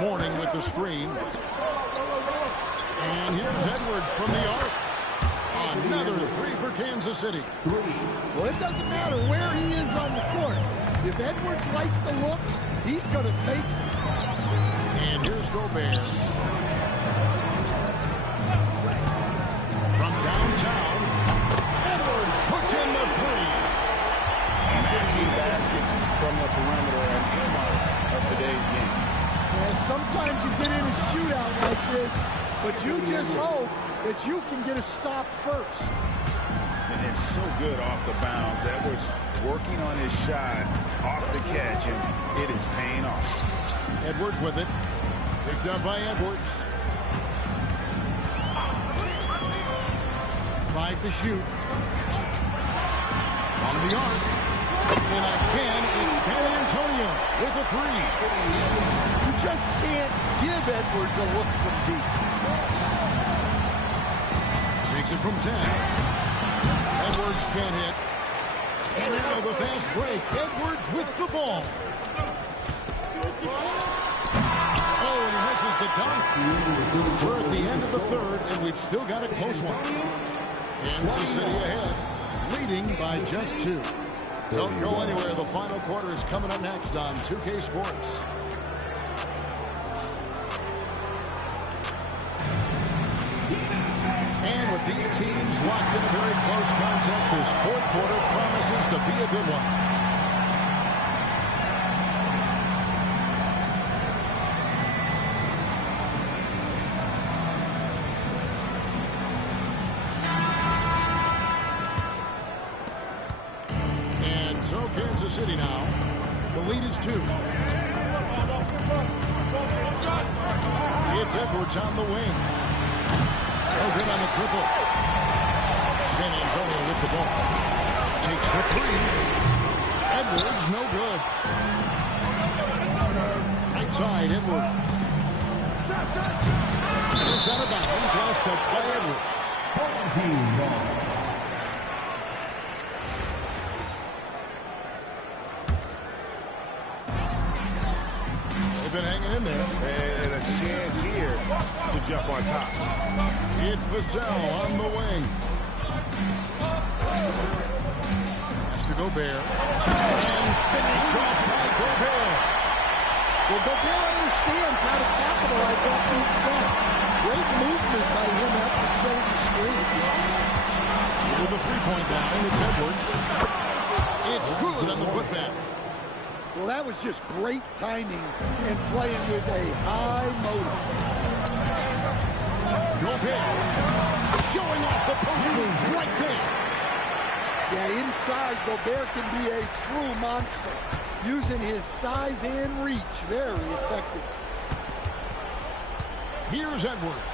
Mourning with the screen. And here's Edwards from the arc. Another 3 for Kansas City. Well, it doesn't matter where he is on the court. If Edwards likes a look, he's going to take it. And here's Gobert. From Downtown. Edwards puts in the three. Matching baskets from the perimeter and hallmark of today's game. Yeah, sometimes you get in a shootout like this, but you just hope that you can get a stop first. And it's so good off the bounds. Edwards working on his shot off the catch, and it is paying off. Edwards with it. Picked up by Edwards. 5 to shoot. From the arc. And again, it's San Antonio with a three. You just can't give Edwards a look from deep. Takes it from 10. Edwards can't hit. And now the fast break. Edwards with the ball. Oh, and he misses the dunk. We're at the end of the third, and we've still got a close one. Kansas City ahead, leading by just 2. Don't go anywhere. The final quarter is coming up next on 2K Sports. And with these teams locked in a very close contest, this fourth quarter promises to be a good one. Kansas City now. The lead is 2. It's Edwards on the wing. No good on the triple. San Antonio with the ball. Takes the three. Edwards no good. Right side, Edwards. It's out of bounds. Last touch by Edwards. Been hanging in there. And a chance here to jump on top. It's Vassell on the wing. Has to Gobert. And finished off by Gobert. Well, Gobert understands how to capitalize off these sets. Great movement by him after setting the screen. With a three-point line, it's Edwards. It's good on the putback. Well, that was just great timing and playing with a high motor. Gobert showing off the post moves right there. Yeah, inside, Gobert can be a true monster, using his size and reach very effective. Here's Edwards.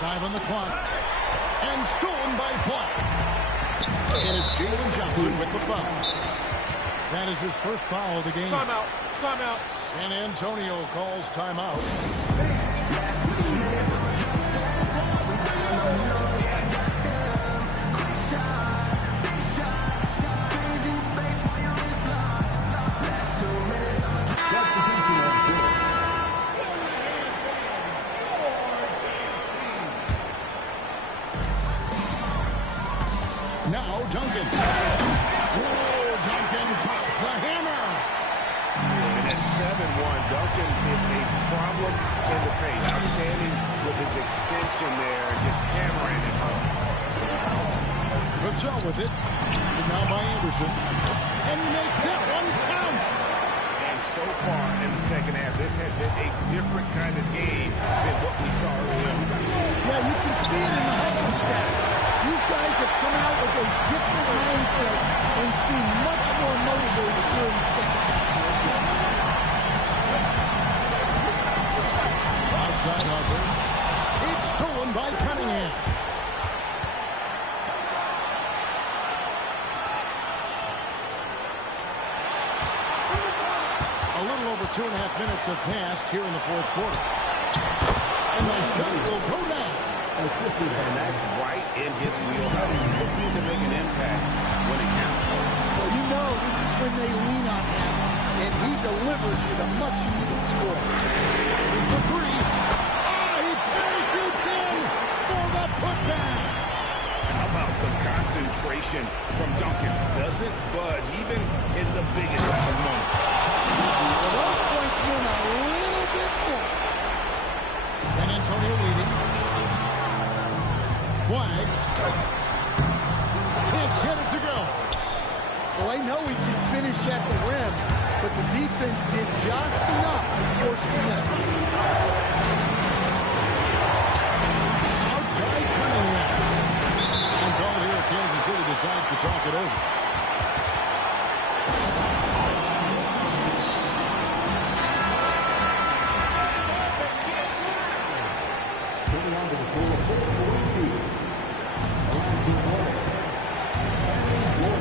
Five on the clock. And stolen by Flash. And it's Jalen Johnson with the foul. That is his first foul of the game. Timeout. Timeout. San Antonio calls timeout. Now Duncan. Oh, Duncan drops the hammer. And at 7-1, Duncan is a problem in the paint. Outstanding with his extension there, just hammering it home. Vassell with it. And now by Anderson. And he makes that one count. And so far in the second half, this has been a different kind of game than what we saw earlier. Yeah, you can see it in the hustle stat. These guys have come out with a different mindset and seem much more motivated here in the second half. Outside Harper. It's stolen by Cunningham. A little over 2.5 minutes have passed here in the fourth quarter. And the shot will go down. And that's right in his wheelhouse. Looking to make an impact when it counts. Well, you know this is when they lean on him, and he delivers with a much-needed score. Here's the three. He parachutes in for the putback. How about the concentration from Duncan? Doesn't budge, even in the biggest of moments. Well, those points win a little bit more. San Antonio leading. Flag. Can't get it to go. Well, they know he can finish at the rim, but the defense did just enough to force the miss. Outside Cunningham. And call here. Kansas City decides to talk it over.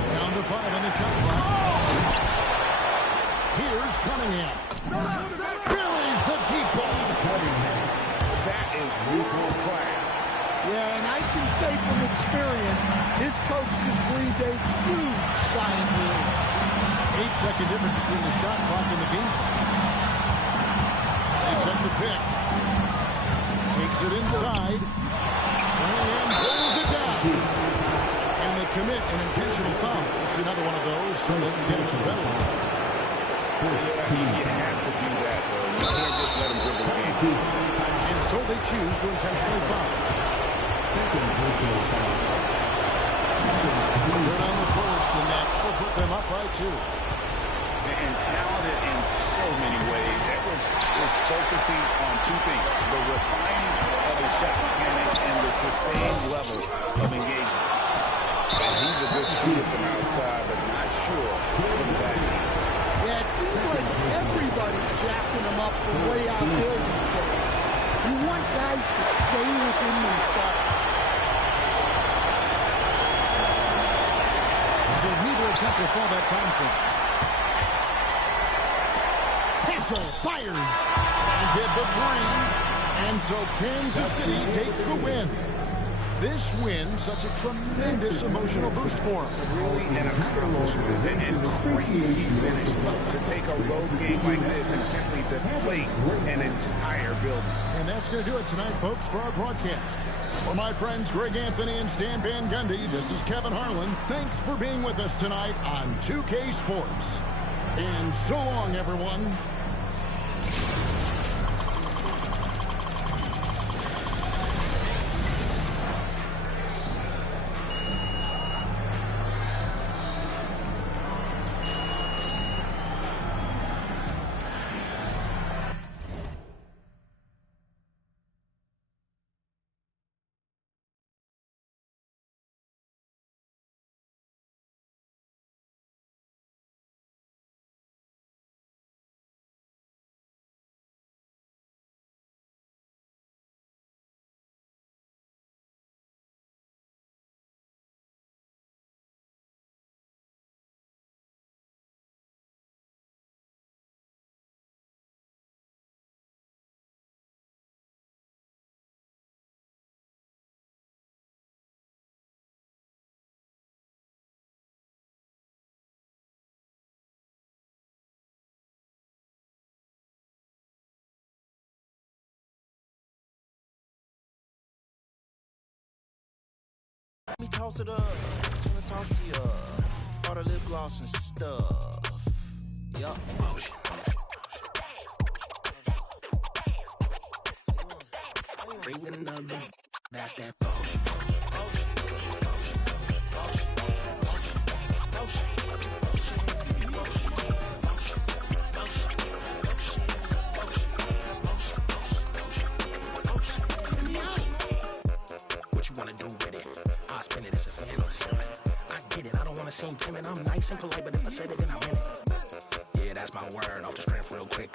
Down to 5 on the shot clock. Here's Cunningham. Buries the deep ball. That is real class. Yeah, and I can say from experience, his coach just breathed a huge sigh of relief. 8-second difference between the shot clock and the game clock. They set the pick. Takes it inside. And pulls it down. And they commit an intentional foul. It's another one of those, so they can get him the better one. Yeah, you have to do that, though. You can't just let him dribble the game. And so they choose to intentionally foul. Good on the first, and that will put them up by 2. And talented in so many ways. Edwards is focusing on two things: the refining of his shot mechanics and the sustained level of engagement. And he's a good shooter from outside, but not sure from back. Yeah, it seems like everybody's jacking him up from way out there these days. You want guys to stay within themselves. So neither attempt will fall that time frame. Hassel fires. And did the 3. And so Kansas City takes the win. This win, such a tremendous emotional boost for him. Really an accomplishment and crazy finish to take a road game like this and simply deflate an entire building. And that's going to do it tonight, folks, for our broadcast. For my friends Greg Anthony and Stan Van Gundy, this is Kevin Harlan. Thanks for being with us tonight on 2K Sports. And so long, everyone. Let me toss it up. Just wanna talk to you. All the lip gloss and stuff. Yup. Motion. Bring another. That's that motion. What you wanna do with it? I'll spend it as a fan or something. I get it, I don't wanna seem timid. I'm nice and polite, but if I said it, then I meant it. Yeah, that's my word. Off the strength real quick,